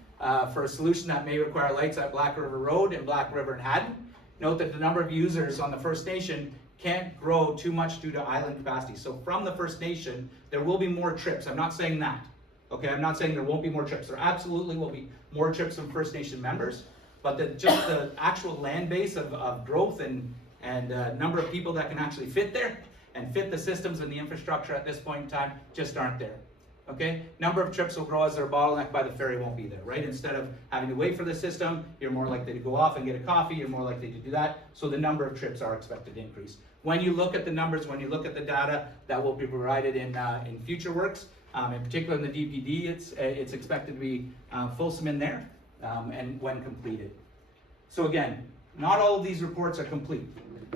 for a solution that may require lights at Black River Road and Black River and Haddon. Note that the number of users on the First Nation can't grow too much due to island capacity. So from the First Nation, there will be more trips. I'm not saying that. Okay, I'm not saying there won't be more trips. There absolutely will be more trips from First Nation members, but just the actual land base of growth and number of people that can actually fit there and fit the systems and the infrastructure at this point in time just aren't there. Okay, number of trips will grow as they're bottlenecked by the ferry won't be there, right? Instead of having to wait for the system, you're more likely to go off and get a coffee, you're more likely to do that. So the number of trips are expected to increase. When you look at the numbers, when you look at the data that will be provided in future works, in particular in the DPD, it's expected to be fulsome in there and when completed. So again, not all of these reports are complete.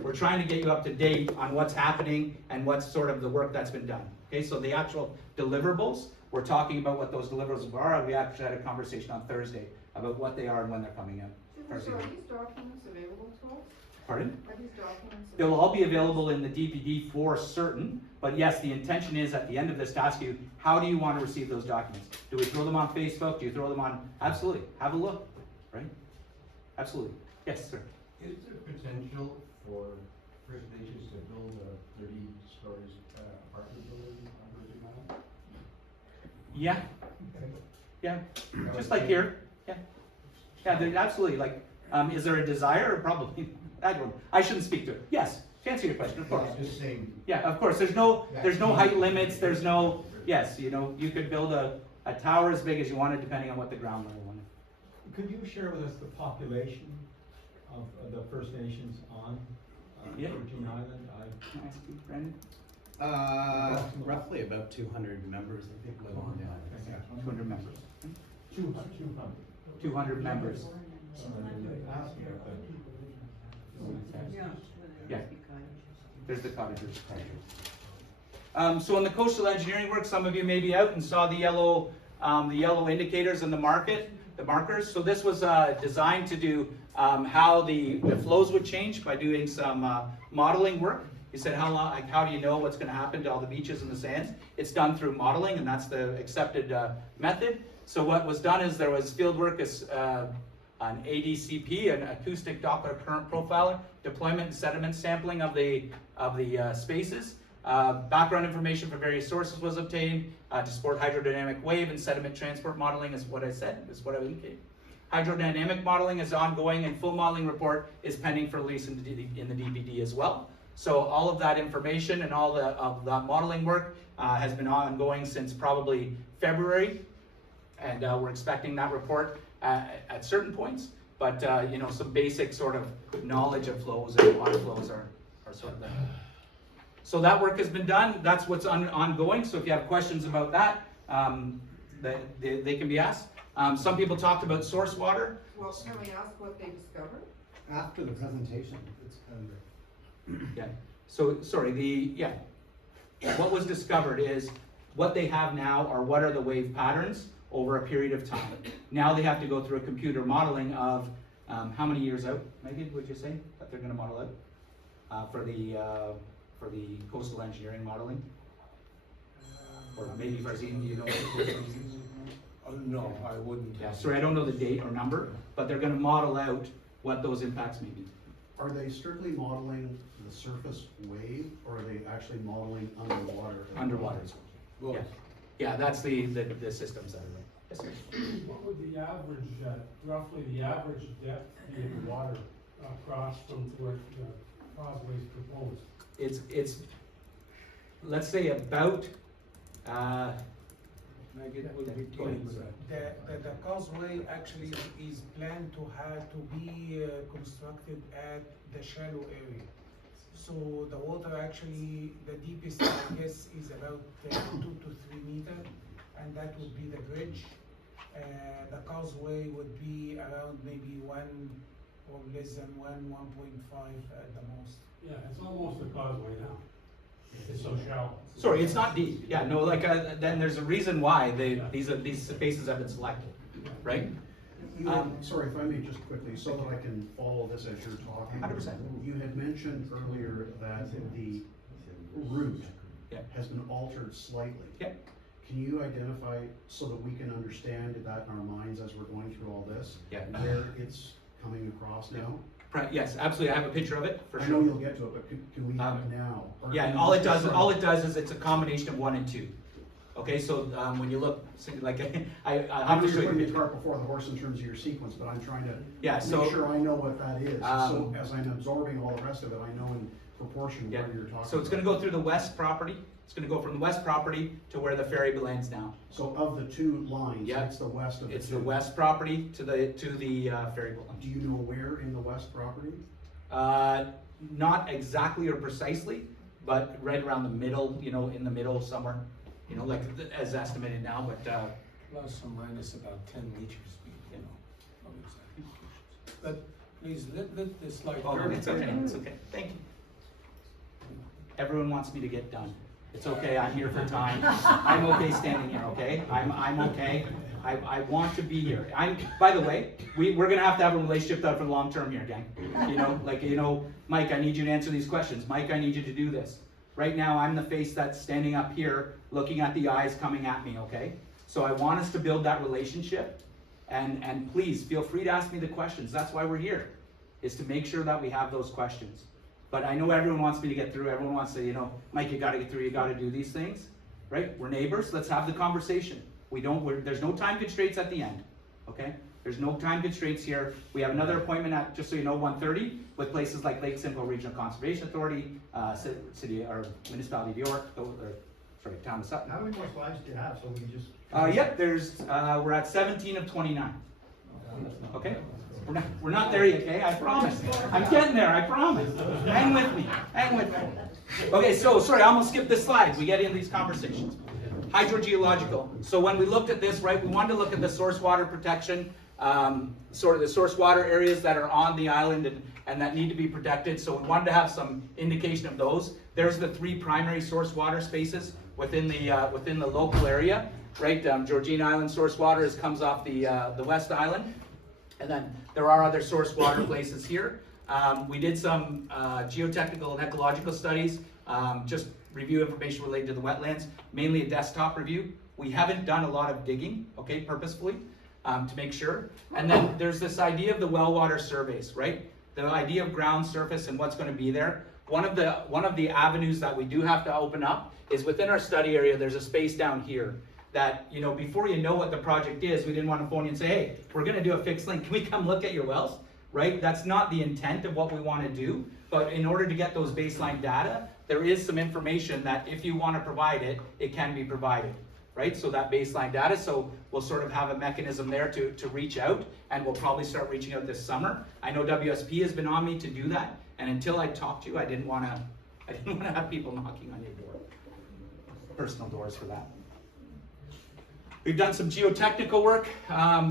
We're trying to get you up to date on what's happening and what's sort of the work that's been done. Okay, so the actual deliverables, we're talking about what those deliverables are. We actually had a conversation on Thursday about what they are and when they're coming out. So are these documents available to us? Pardon? Are these documents They'll available? all be available in the DPD for certain, but yes, the intention is at the end of this to ask you, how do you want to receive those documents? Do we throw them on Facebook? Do you throw them on? Absolutely, have a look, right? Absolutely, yes, sir. Is there potential for First Nations to build a 30 stories apartment building on Virgin Island? Yeah, yeah, just like here, yeah. Yeah, absolutely, like, is there a desire? Probably, I shouldn't speak to it. Yes, to answer your question, of course. Just saying. Yeah, of course, there's no height limits, there's no, yes, you could build a tower as big as you wanted depending on what the ground level wanted. Could you share with us the population of the First Nations on Yeah. Virgin Island? Can I ask you, Brandon? Roughly about 200 members, I think, live on the island. 200 members. 200. 200 members. Yeah. There's the cottagers. So in the coastal engineering work, some of you may be out and saw the yellow indicators in the markers. So this was designed to do how the flows would change by doing some modeling work. He said, how do you know what's going to happen to all the beaches and the sands? It's done through modeling, and that's the accepted method. So what was done is there was field work as an ADCP, an acoustic Doppler current profiler, deployment and sediment sampling of the spaces. Background information from various sources was obtained to support hydrodynamic wave and sediment transport modeling, is what I said, is what I indicated. Hydrodynamic modeling is ongoing, and full modeling report is pending for release in the DPD as well. So all of that information and all of that modeling work has been ongoing since probably February, and we're expecting that report at certain points. But some basic sort of knowledge of flows and water flows are sort of there. So that work has been done. That's what's ongoing. So if you have questions about that, they can be asked. Some people talked about source water. Well, can we ask what they discovered? After the presentation, it's kind of. Yeah. So sorry. What was discovered is what they have now are what are the wave patterns over a period of time. Now they have to go through a computer modeling of how many years out, Megan, would you say, that they're going to model out for the coastal engineering modeling? Or maybe Farzine, do you know what the reasons? No, I wouldn't. Yeah, sorry, I don't know the date or number, but they're going to model out what those impacts may be. Are they strictly modeling the surface wave, or are they actually modeling underwater? Underwater. Well, yeah, that's the systems that are right. Yes, sir. What would the average, roughly the average depth be of the water across from where the causeway is proposed? It's let's say about The causeway actually is planned to be constructed at the shallow area. So the water actually, the deepest I guess is about 2 to 3 meters, and that would be the bridge. The causeway would be around maybe 1 or less than 1.5 at the most. Yeah, it's almost a causeway now. It's so shallow. Sorry, it's not deep. Yeah, no, like, then there's a reason why these spaces have been selected, right? Sorry, if I may just quickly, so that I can follow this as you're talking. 100%. You had mentioned earlier that the route has been altered slightly. Yep. Can you identify, so that we can understand that in our minds as we're going through all this, Yeah. where it's coming across now? Yes, absolutely. I have a picture of it for I sure. know you'll get to it, but can we have it now? Or Yeah, can and you all it just does, describe- is it's a combination of 1 and 2. Okay, so when you look, like I I'm know just you're showing putting you. the cart before the horse in terms of your sequence, but I'm trying to Yeah, so- make sure I know what that is. So Um, as I'm absorbing all the rest of it, I know in proportion Yeah. where you're talking. So it's going to go through the west property. It's going to go from the west property to where the ferry lands now. So of the two lines, Yeah. it's the west of the two. It's the west property to the ferry boat. Do you know where in the west property? Not exactly or precisely, but right around the middle, in the middle somewhere, like as estimated now, but, Plus or minus about 10 meters, not exactly. But please, let this slide. oh, no, it's okay, it's okay. Thank you. Everyone wants me to get done. It's okay, I'm here for time. I'm okay standing here, okay? I'm okay. I want to be here. By the way, we're gonna have to have a relationship for the long term here, gang. Mike, I need you to answer these questions. Mike, I need you to do this. Right now, I'm the face that's standing up here, looking at the eyes coming at me, okay? So I want us to build that relationship, and please, feel free to ask me the questions. That's why we're here, is to make sure that we have those questions. But I know everyone wants me to get through. Everyone wants to, Mike, you gotta get through, you gotta do these things, right? We're neighbors, let's have the conversation. There's no time constraints at the end, okay? There's no time constraints here. We have another appointment at, just so you know, 1:30 with places like Lake Simcoe Regional Conservation Authority, City or Municipality of York, Town of Sutton. How many more slides do you have, so we can just? Yep, we're at 17 of 29. Okay? We're not there yet, okay? I promise. I'm getting there, I promise. Hang with me. Okay, so, sorry, I almost skipped this slide. We get into these conversations. Hydrogeological. So when we looked at this, right, we wanted to look at the source water protection, sort of the source water areas that are on the island and that need to be protected. So we wanted to have some indication of those. There's the 3 primary source water spaces within the local area, right? Georgine Island source water comes off the West Island. And then there are other source water places here. We did some geotechnical and ecological studies, just review information related to the wetlands, mainly a desktop review. We haven't done a lot of digging, okay, purposefully, to make sure. And then there's this idea of the well water surveys, right? The idea of ground surface and what's going to be there. One of the avenues that we do have to open up is within our study area, there's a space down here that, before you know what the project is, we didn't want to phone you and say, hey, we're going to do a fixed link. Can we come look at your wells? Right? That's not the intent of what we want to do. But in order to get those baseline data, there is some information that if you want to provide it, it can be provided. Right? So that baseline data, so we'll sort of have a mechanism there to reach out, and we'll probably start reaching out this summer. I know WSP has been on me to do that, and until I talked to you, I didn't want to have people knocking on your door. Personal doors for that. We've done some geotechnical work.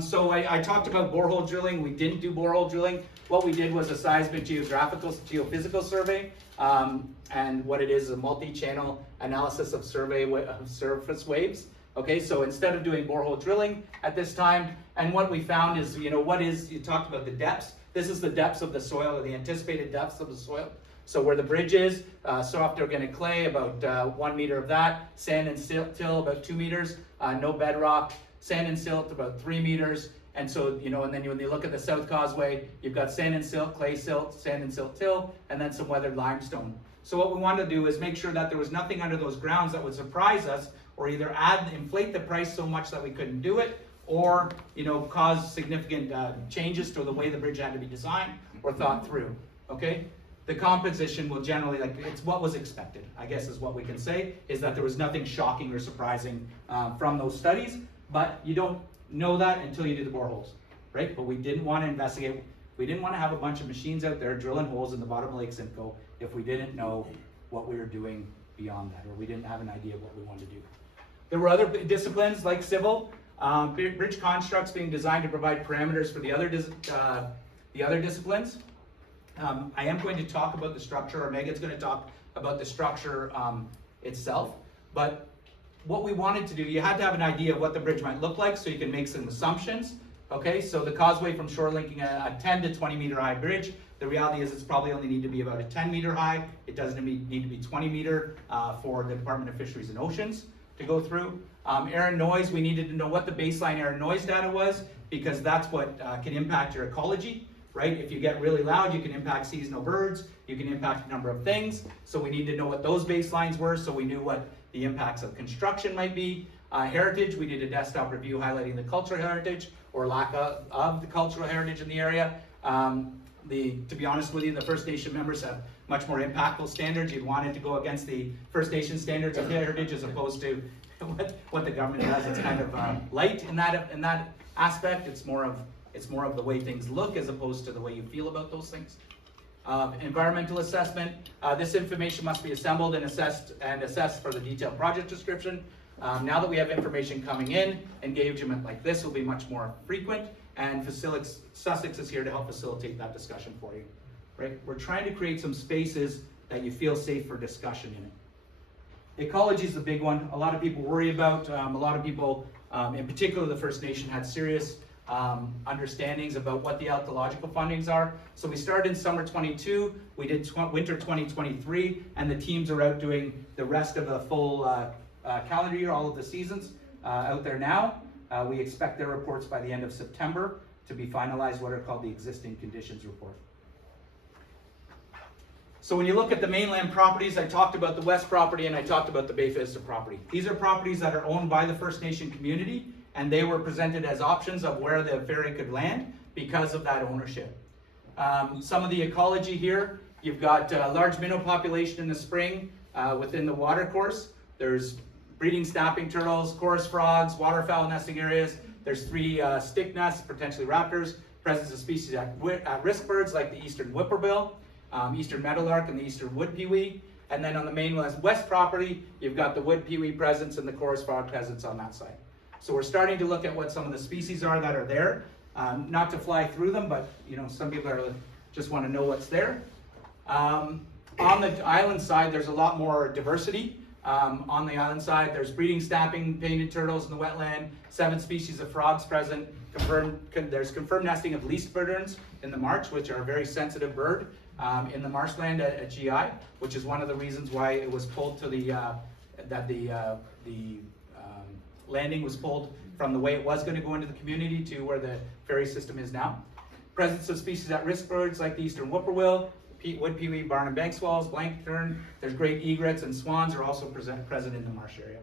So I talked about borehole drilling. We didn't do borehole drilling. What we did was a seismic geophysical survey. And what it is a multi-channel analysis of surface waves. Okay, so instead of doing borehole drilling at this time, and what we found is, you talked about the depths. This is the depths of the soil, or the anticipated depths of the soil. So where the bridge is, soft organic clay, about 1 meter of that, sand and till about 2 meters, no bedrock, sand and silt about 3 meters, and so, and then when you look at the South Causeway, you've got sand and silt, clay silt, sand and silt till, and then some weathered limestone. So what we wanted to do is make sure that there was nothing under those grounds that would surprise us, or either inflate the price so much that we couldn't do it, or, cause significant changes to the way the bridge had to be designed or thought through, okay? the composition will generally, like, it's what was expected, I guess is what we can say, is that there was nothing shocking or surprising from those studies, but you don't know that until you do the boreholes, right? But we didn't want to investigate, we didn't want to have a bunch of machines out there drilling holes in the bottom of Lake Simcoe if we didn't know what we were doing beyond that, or we didn't have an idea of what we wanted to do. There were other disciplines like civil, bridge constructs being designed to provide parameters for the other disciplines. I am going to talk about the structure, or Megan's going to talk about the structure itself, but what we wanted to do, you had to have an idea of what the bridge might look like so you can make some assumptions. Okay, so the causeway from shore linking a 10 to 20 meter high bridge, the reality is it's probably only need to be about a 10 meter high. It doesn't need to be 20 meter for the Department of Fisheries and Oceans to go through. Air and noise, we needed to know what the baseline air and noise data was, because that's what can impact your ecology, right? If you get really loud, you can impact seasonal birds, you can impact a number of things. So we need to know what those baselines were so we knew what the impacts of construction might be. Heritage, we did a desktop review highlighting the cultural heritage or lack of the cultural heritage in the area. To be honest with you, the First Nation members have much more impactful standards. You'd want it to go against the First Nation standards of heritage as opposed to what the government does. It's kind of light in that aspect. It's more of the way things look as opposed to the way you feel about those things. Environmental assessment. This information must be assembled and assessed for the detailed project description. Now that we have information coming in, engagement like this will be much more frequent, and Sussex is here to help facilitate that discussion for you. Right? We're trying to create some spaces that you feel safe for discussion in it. Ecology is the big one. A lot of people worry about. A lot of people, in particular the First Nation, had serious understandings about what the ecological fundings are. So we started in summer 22, we did winter 2023, and the teams are out doing the rest of the full calendar year, all of the seasons out there now. We expect their reports by the end of September to be finalized, what are called the existing conditions report. So when you look at the mainland properties, I talked about the west property and I talked about the Bay Vista property. These are properties that are owned by the First Nation community, and they were presented as options of where the ferry could land because of that ownership. Some of the ecology here, you've got a large minnow population in the spring within the water course. There's breeding snapping turtles, chorus frogs, waterfowl nesting areas. There's 3 stick nests, potentially raptors, presence of species at risk birds like the eastern whippoorwill, eastern meadowlark, and the eastern wood pewee. And then on the mainland west property, you've got the wood pewee presence and the chorus frog presence on that side. So we're starting to look at what some of the species are that are there. Not to fly through them, but some people just want to know what's there. On the island side, there's a lot more diversity. On the island side, there's breeding snapping painted turtles in the wetland, 7 species of frogs present. There's confirmed nesting of least bitterns in the marsh, which are a very sensitive bird in the marshland at GI, which is one of the reasons why it was pulled to the landing was pulled from the way it was going to go into the community to where the ferry system is now. Presence of species at risk birds like the eastern whippoorwill, wood pewee, barn and bank swallows, blanket tern. There's great egrets and swans are also present in the marsh area.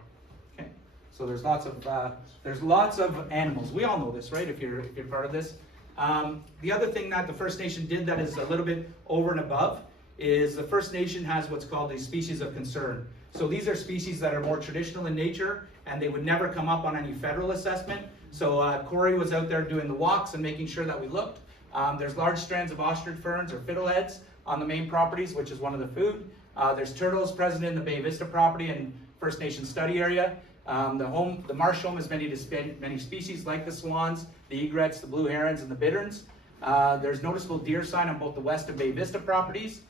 Okay, so there's lots of animals. We all know this, right? If you're part of this. The other thing that the First Nation did that is a little bit over and above is the First Nation has what's called a species of concern. So these are species that are more traditional in nature, and they would never come up on any federal assessment. So Corey was out there doing the walks and making sure that we looked. There's large strands of ostrich ferns or fiddleheads on the main properties, which is one of the food. There's turtles present in the Bay Vista property and First Nation study area. The marsh home has many species like the swans, the egrets, the blue herons, and the bitterns. There's noticeable deer sign on both the west and Bay Vista properties.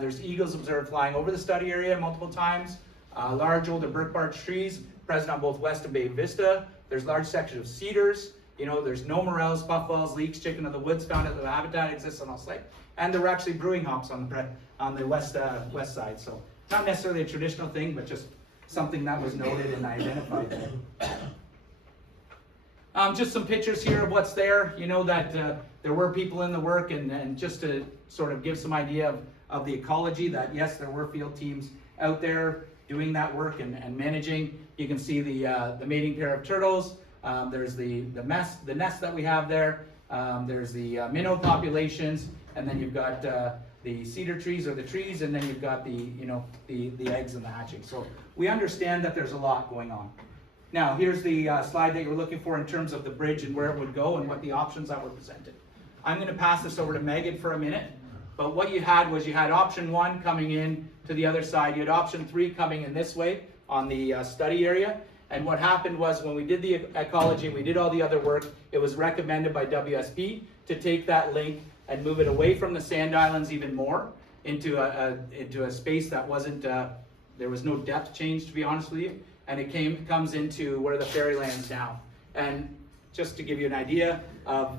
There's eagles observed flying over the study area multiple times. Large older birch bark trees present on both west and Bay Vista. There's large sections of cedars. There's no morels, puffballs, leeks, chicken of the woods found at the habitat exists on all sites. And there were actually brewing hops on the west side. So not necessarily a traditional thing, but just something that was noted and identified there. Just some pictures here of what's there. That there were people in the work, and just to sort of give some idea of the ecology, that yes, there were field teams out there doing that work and managing. You can see the mating pair of turtles. There's the nest that we have there. There's the minnow populations, and then you've got the cedar trees or the trees, and then you've got the eggs and the hatching. So we understand that there's a lot going on. Now here's the slide that you were looking for in terms of the bridge and where it would go and what the options that were presented. I'm going to pass this over to Megan for a minute. But what you had was you had option 1 coming in to the other side. You had option 3 coming in this way on the study area. And what happened was when we did the ecology, we did all the other work, it was recommended by WSP to take that link and move it away from the sand islands even more into a space that wasn't, there was no depth change, to be honest with you. And it comes into where the ferry lands now. And just to give you an idea of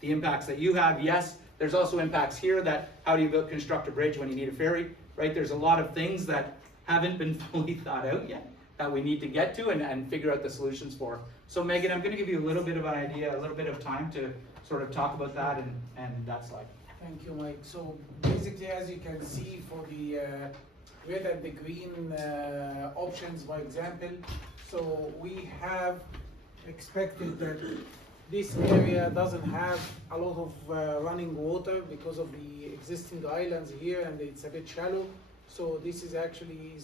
the impacts that you have, yes, there's also impacts here that how do you construct a bridge when you need a ferry, right? There's a lot of things that haven't been fully thought out yet that we need to get to and figure out the solutions for. So Megan, I'm going to give you a little bit of an idea, a little bit of time to sort of talk about that and that slide. Thank you, Mike. So basically, as you can see for the red and the green options, for example, so we have expected that this area doesn't have a lot of running water because of the existing islands here, and it's a bit shallow. So this is actually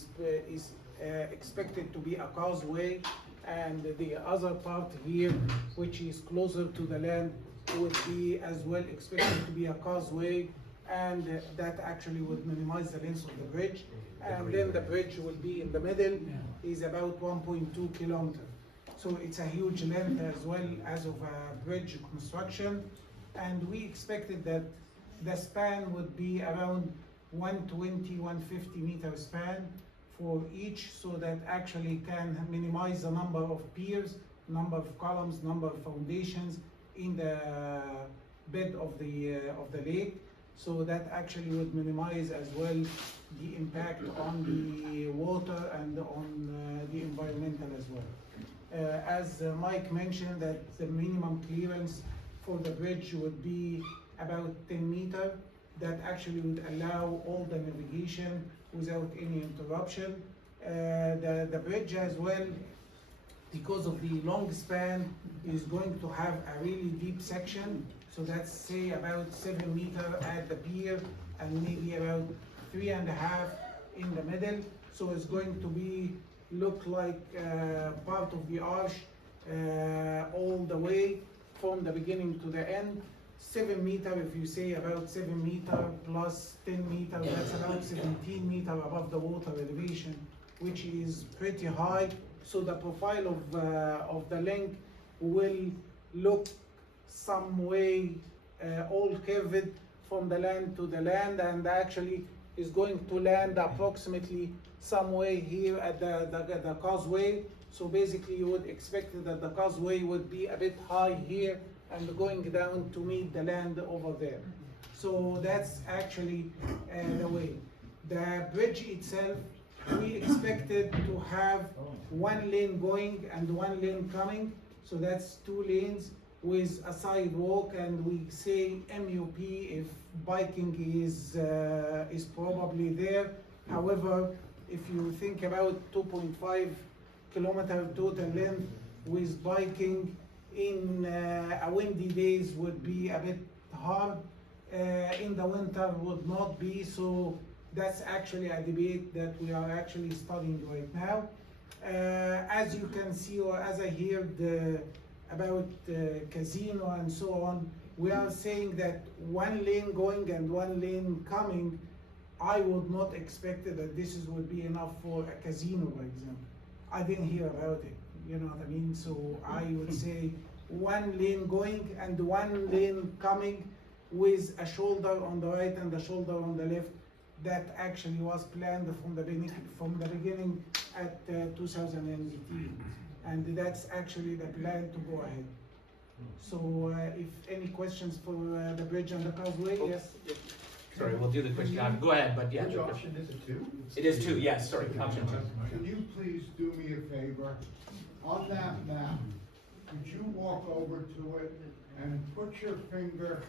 expected to be a causeway, and the other part here, which is closer to the land, would be as well expected to be a causeway, and that actually would minimize the length of the bridge. And then the bridge will be in the middle, is about 1.2 kilometers. So it's a huge length as well as of a bridge construction. And we expected that the span would be around 120, 150 meter span for each, so that actually can minimize the number of piers, number of columns, number of foundations in the bed of the lake. So that actually would minimize as well the impact on the water and on the environmental as well. As Mike mentioned, that the minimum clearance for the bridge would be about 10 meters. That actually would allow all the navigation without any interruption. The bridge as well, because of the long span, is going to have a really deep section. So that's say about 7 meters at the pier and maybe about 3.5 in the middle. So it's going to be look like part of the arch all the way from the beginning to the end. 7 meters, if you say about 7 meters plus 10 meters, that's about 17 meters above the water elevation, which is pretty high. So the profile of the link will look some way all curved from the land to the land, and actually is going to land approximately some way here at the causeway. So basically you would expect that the causeway would be a bit high here and going down to meet the land over there. So that's actually the way. The bridge itself, we expected to have 1 lane going and 1 lane coming. So that's 2 lanes with a sidewalk, and we say MUP if biking is probably there. However, if you think about 2.5 kilometer total length with biking in a windy days would be a bit hard. In the winter would not be. So that's actually a debate that we are actually studying right now. As you can see, or as I heard about casino and so on, we are saying that 1 lane going and 1 lane coming. I would not expect that this would be enough for a casino, for example. I didn't hear about it, you know what I mean? So I would say 1 lane going and 1 lane coming with a shoulder on the right and a shoulder on the left. That actually was planned from the beginning at 2018. And that's actually the plan to go ahead. So if any questions for the bridge and the causeway, yes? Sorry, we'll do the quick job. Go ahead, but yeah. Which option is it 2? It is 2, yes, sorry, option 2. Can you please do me a favor? On that map, could you walk over to it and put your finger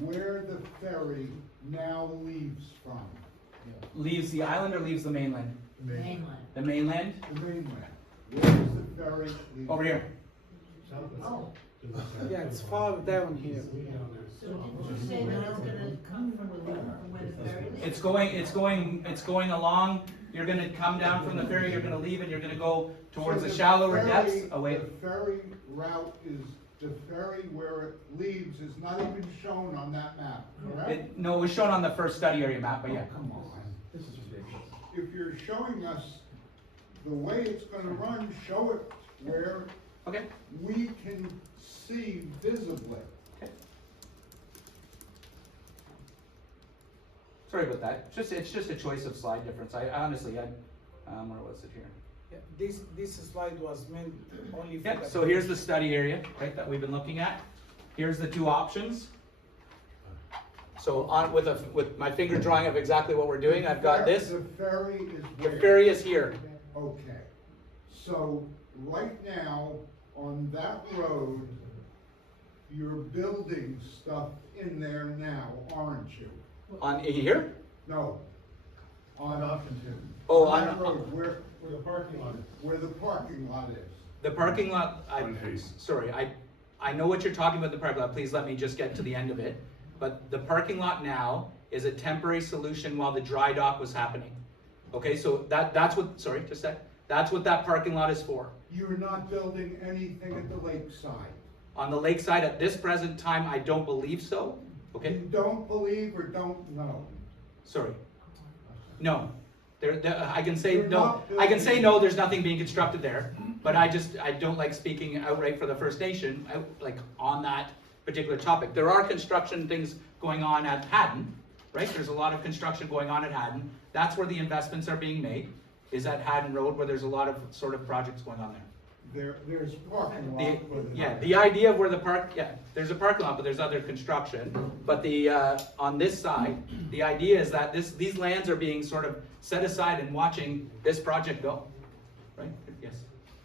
where the ferry now leaves from? Leaves the island or leaves the mainland? The mainland. The mainland? The mainland. Where does the ferry leave? Over here. Oh, Yeah, it's far down here. So did you say that it's gonna come from the river, from where the ferry is? It's going along, you're gonna come down from the ferry, you're gonna leave and you're gonna go towards the shallower depths away. The ferry route is, the ferry where it leaves is not even shown on that map, correct? No, it was shown on the first study area map, but yeah. Come on, this is ridiculous. If you're showing us the way it's gonna run, show it where Okay. we can see visibly. Sorry about that. It's just a choice of slide difference. I honestly, where was it here? Yeah, this slide was meant only for. Yeah, so here's the study area, right, that we've been looking at. Here's the two options. So with my finger drawing of exactly what we're doing, I've got this. The ferry is The where? ferry is here. Okay, so right now, on that road, you're building stuff in there now, aren't you? On here? No. On option two. Oh, on on that road, where the parking lot is. Where the parking lot is. the parking lot. I know what you're talking about, the parking lot. Please let me just get to the end of it. But the parking lot now is a temporary solution while the dry dock was happening. Okay, so that's what, sorry, just a sec. That's what that parking lot is for. You're not building anything at the lakeside. On the lakeside at this present time, I don't believe so. Okay, You don't believe or don't know? sorry. No, I can say You're no. not I can say building- no. There's nothing being constructed there. But I don't like speaking outright for the First Nation, like on that particular topic. There are construction things going on at Haddon, right? There's a lot of construction going on at Haddon. That's where the investments are being made, is at Haddon Road, where there's a lot of sort of projects going on there. There's parking lot. where the- Yeah, the idea of where the there's a parking lot, but there's other construction. But on this side, the idea is that these lands are being sort of set aside and watching this project go, right? Yes.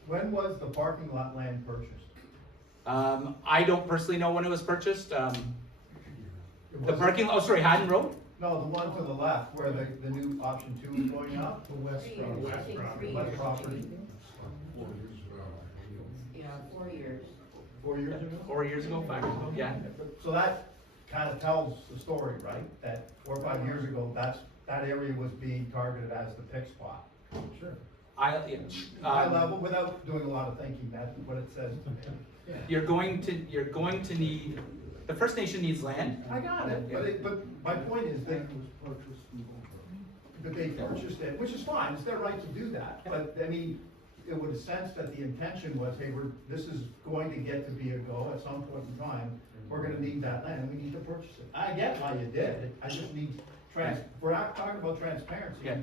When was the parking lot land purchased? I don't personally know when it was purchased. The parking, Haddon Road? No, the one to the left, where the new option two is going up. The west property. West property. Yeah, 4 years. 4 years ago? 4 years ago, 5 years ago, yeah. So that kind of tells the story, right? That 4 or 5 years ago, that area was being targeted as the pick spot. Sure. High level, without doing a lot of thinking, that's what it says to me. You're going to need, the First Nation needs land. I got it, but my point is that they purchased it, which is fine, it's their right to do that, but I mean, it would sense that the intention was, hey, this is going to get to be a go at some point in time, we're gonna need that land, and we need to purchase it. I get why you did it, I just need we're not talking about transparency, Yeah.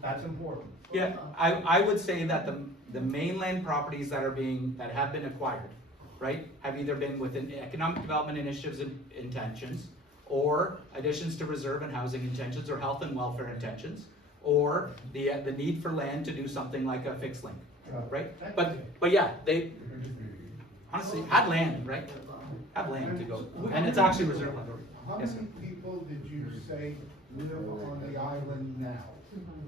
that's important. Yeah, I would say that the mainland properties that have been acquired, right, have either been within economic development initiatives and intentions, or additions to reserve and housing intentions, or health and welfare intentions, or the need for land to do something like a fixed link, right? But yeah, they honestly had land, right? Have land to go, and it's actually reserve land. How Yes, many sir. people did you say live on the island now?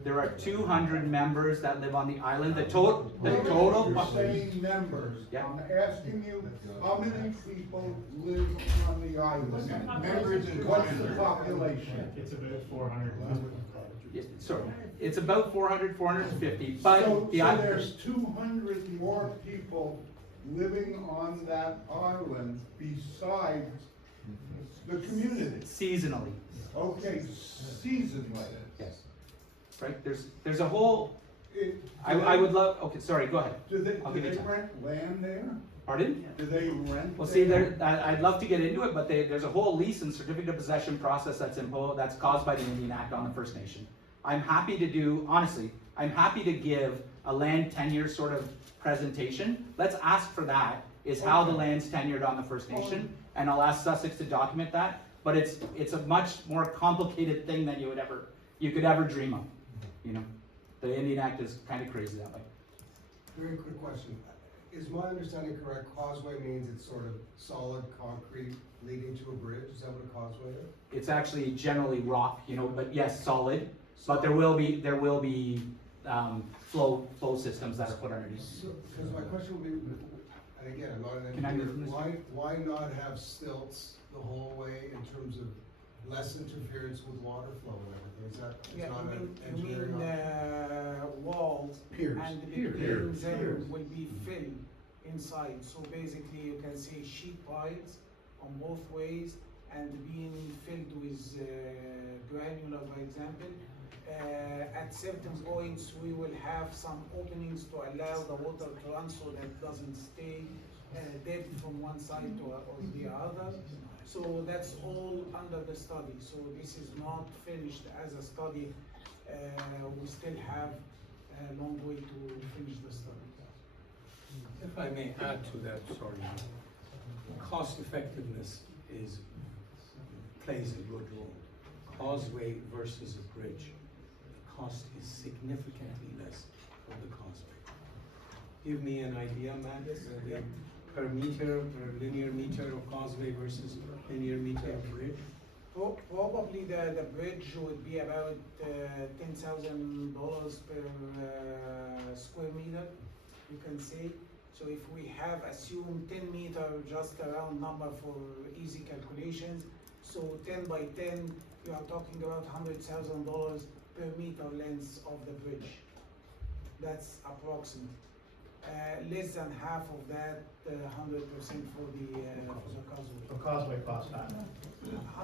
There are 200 members that live on the island. The total. You're saying members. Yeah. I'm asking you, how many people live on the island? Members and what's the population? It's about 400. Sorry, it's about 400, 450, but So the there's 200 more people living on that island besides the community? seasonally. Okay, seasonally. Yes. Right, there's a whole, It- I would love, okay, sorry, go ahead. Do they, I'll do give you they time. rent land there? Pardon? Do they rent? Well, see, there? I'd love to get into it, but there's a whole lease and certificate of possession process that's caused by the Indian Act on the First Nation. I'm happy to give a land tenure sort of presentation. Let's ask for that, is how the land's tenured on the First Nation, and I'll ask Sussex to document that, but it's a much more complicated thing than you could ever dream of, you know? The Indian Act is kind of crazy that way. Very quick question. Is my understanding correct, causeway means it's sort of solid concrete leading to a bridge? Is that what a causeway is? It's actually generally rock, you know, but yes, solid, but there will be flow systems that are put underneath. Because my question would be, and again, I'm not an Can I engineer, move from this? why not have stilts the whole way in terms of less interference with water flow and everything? Is that, Yeah, it's not you an mean, engineering option? walls Piers. and the Piers. beams Piers. will be filled inside. So basically you can say sheet piles on both ways and being filled with granular, for example. At certain points we will have some openings to allow the water to run so that it doesn't stay dead from one side to or the other. So that's all under the study. So this is not finished as a study. We still have a long way to finish the study. If I may add to that, sorry, cost effectiveness plays a good role. Causeway versus a bridge, the cost is significantly less of the causeway. Give me an idea, Matt, per linear meter of causeway versus linear meter of bridge? Probably the bridge would be about $10,000 per square meter, you can say. So if we have assumed 10 meter, just a round number for easy calculations, so 10 by 10, you are talking about $100,000 per meter length of the bridge. That's approximate. Less than half of that, 100% for the causeway. The causeway costs that.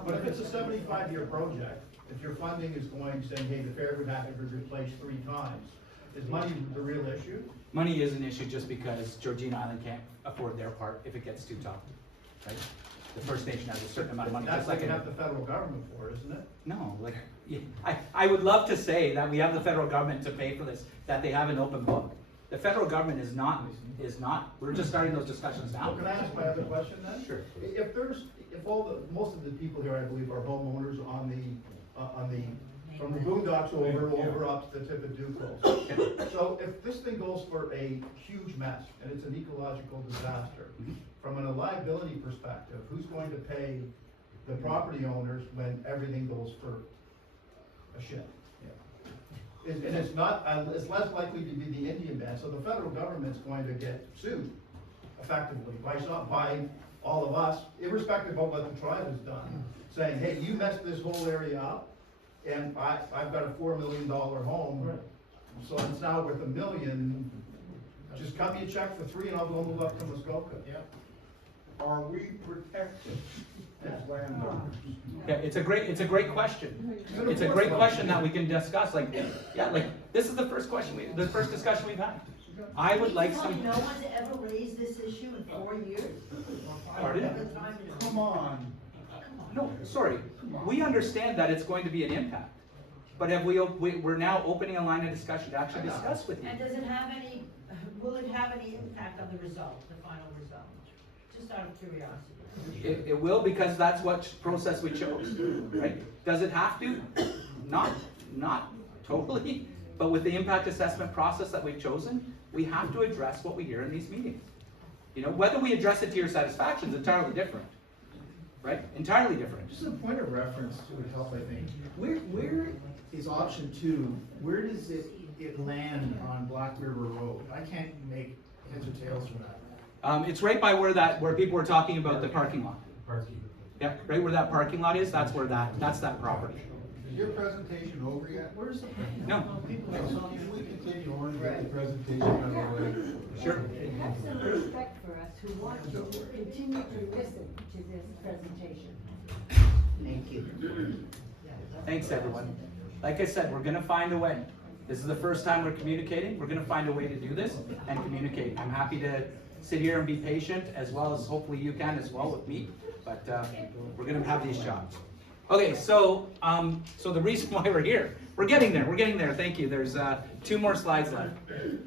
But if it's a 75-year project, if your funding is going, saying, hey, the fair would have to be replaced 3 times, is money the real issue? Money is an issue just because Georgina Island can't afford their part if it gets too tough, right? The First Nation has a certain amount of money. That's just what like you have the federal government for, isn't it? No, like, yeah, I would love to say that we have the federal government to pay for this, that they have an open book. The federal government is not, we're just starting those discussions now. Well, can I ask my other question then? Sure. If most of the people here, I believe, are homeowners from the boondocks over up to the tip of Duclos. So if this thing goes for a huge mess and it's an ecological disaster, from a liability perspective, who's going to pay the property owners when everything goes for a shit? And it's not, it's less likely to be the Indian band, so the federal government's going to get sued effectively by all of us, irrespective of what the tribe has done, saying, hey, you messed this whole area up, and I've got a $4 million home, so it's now worth $1 million. Just cut me a check for 3 and I'll go move up to Muskoka. Are we protected as landowners? Yeah, it's a great question. It's a great question that we can discuss. Like this is the first discussion we've had. I would like some. No one's ever raised this issue in 4 years? Pardon? Come on. No, sorry. We understand that it's going to be an impact, but we're now opening a line of discussion to actually discuss with you. And will it have any impact on the result, the final result? Just out of curiosity. It will, because that's what process we chose, right? Does it have to? Not totally, but with the impact assessment process that we've chosen, we have to address what we hear in these meetings. You know, whether we address it to your satisfaction is entirely different, right? Entirely different. Just a point of reference would help, I think. Where is option 2? Where does it land on Black River Road? I can't make heads or tails from that. It's right by where people were talking about the parking lot. Yeah, right where that parking lot is, that's that property. Is your presentation over yet? Where's the parking No. lot? Can we continue on and get the presentation out of the way? Sure. Have some respect for us who want to continue to listen to this presentation. Thank you. Thanks, everyone. Like I said, we're gonna find a way. This is the first time we're communicating. We're gonna find a way to do this and communicate. I'm happy to sit here and be patient, as well as hopefully you can as well with me, but we're gonna have these jobs. Okay, so the reason why we're here, we're getting there, thank you. There's 2 more slides left.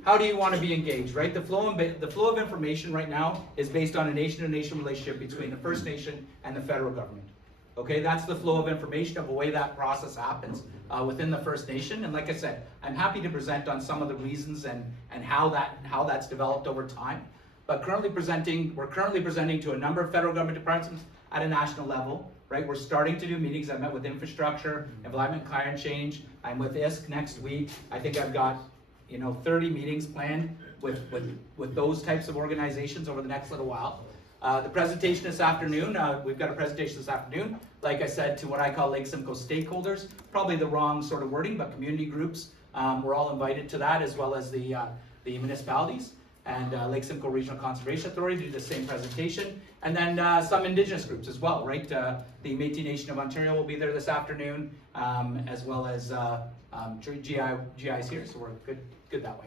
How do you want to be engaged, right? The flow of information right now is based on a nation-to-nation relationship between the First Nation and the federal government. Okay, that's the flow of information of the way that process happens within the First Nation. And like I said, I'm happy to present on some of the reasons and how that's developed over time. But we're currently presenting to a number of federal government departments at a national level, right? We're starting to do meetings. I met with infrastructure, environment, climate change. I'm with ISK next week. I think I've got 30 meetings planned with those types of organizations over the next little while. The presentation this afternoon, we've got a presentation this afternoon, like I said, to what I call Lake Simcoe stakeholders, probably the wrong sort of wording, but community groups, we're all invited to that, as well as the municipalities, and Lake Simcoe Regional Conservation Authority do the same presentation, and then some Indigenous groups as well, right? The Métis Nation of Ontario will be there this afternoon, as well as GI's here, so we're good that way.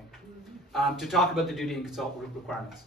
To talk about the duty and consult requirements.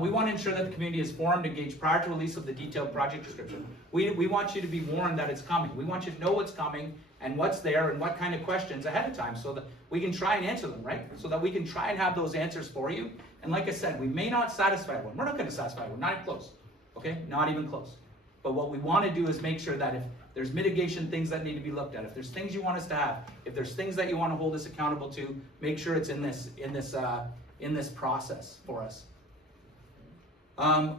We want to ensure that the community is informed, engaged prior to release of the detailed project description. We want you to be warned that it's coming. We want you to know what's coming and what's there and what kind of questions ahead of time, so that we can try and answer them, right? So that we can try and have those answers for you. And like I said, we may not satisfy everyone. We're not going to satisfy everyone, not even close, okay? Not even close. But what we want to do is make sure that if there's mitigation things that need to be looked at, if there's things you want us to have, if there's things that you want to hold us accountable to, make sure it's in this process for us.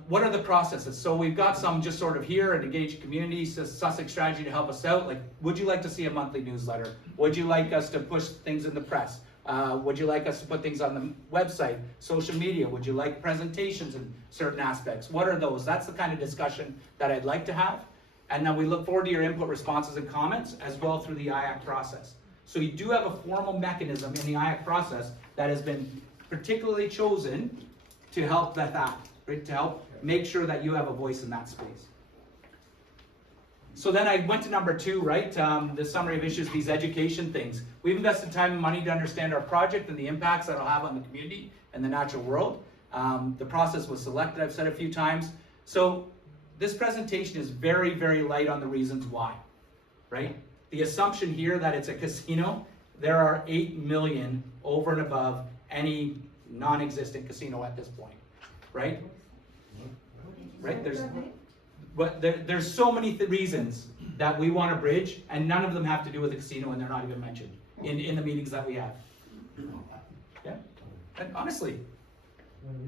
What are the processes? So we've got some just sort of here at Engage Community, Sussex Strategy to help us out. Like, would you like to see a monthly newsletter? Would you like us to push things in the press? Would you like us to put things on the website, social media? Would you like presentations in certain aspects? What are those? That's the kind of discussion that I'd like to have. And then we look forward to your input, responses, and comments as well through the IAC process. So you do have a formal mechanism in the IAC process that has been particularly chosen to help that, right? To help make sure that you have a voice in that space. So then I went to number 2, right? The summary of issues, these education things. We've invested time and money to understand our project and the impacts that it'll have on the community and the natural world. The process was selected, I've said a few times. So this presentation is very, very light on the reasons why, right? The assumption here that it's a casino, there are 8 million over and above any non-existent casino at this point, right? Right? There's so many reasons that we want to bridge, and none of them have to do with the casino, and they're not even mentioned in the meetings that we have. Yeah, and honestly,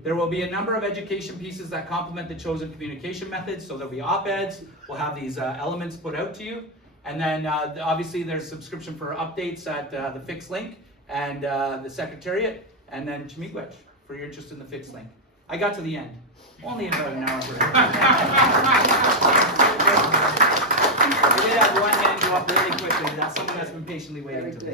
there will be a number of education pieces that complement the chosen communication methods. So there'll be op-eds. We'll have these elements put out to you, and then obviously there's subscription for updates at the fixed link and the Secretariat, and then Chimiigwech for your interest in the fixed link. I got to the end. Only in about an hour. We did have one hand go up really quickly. That's someone that's been patiently waiting today.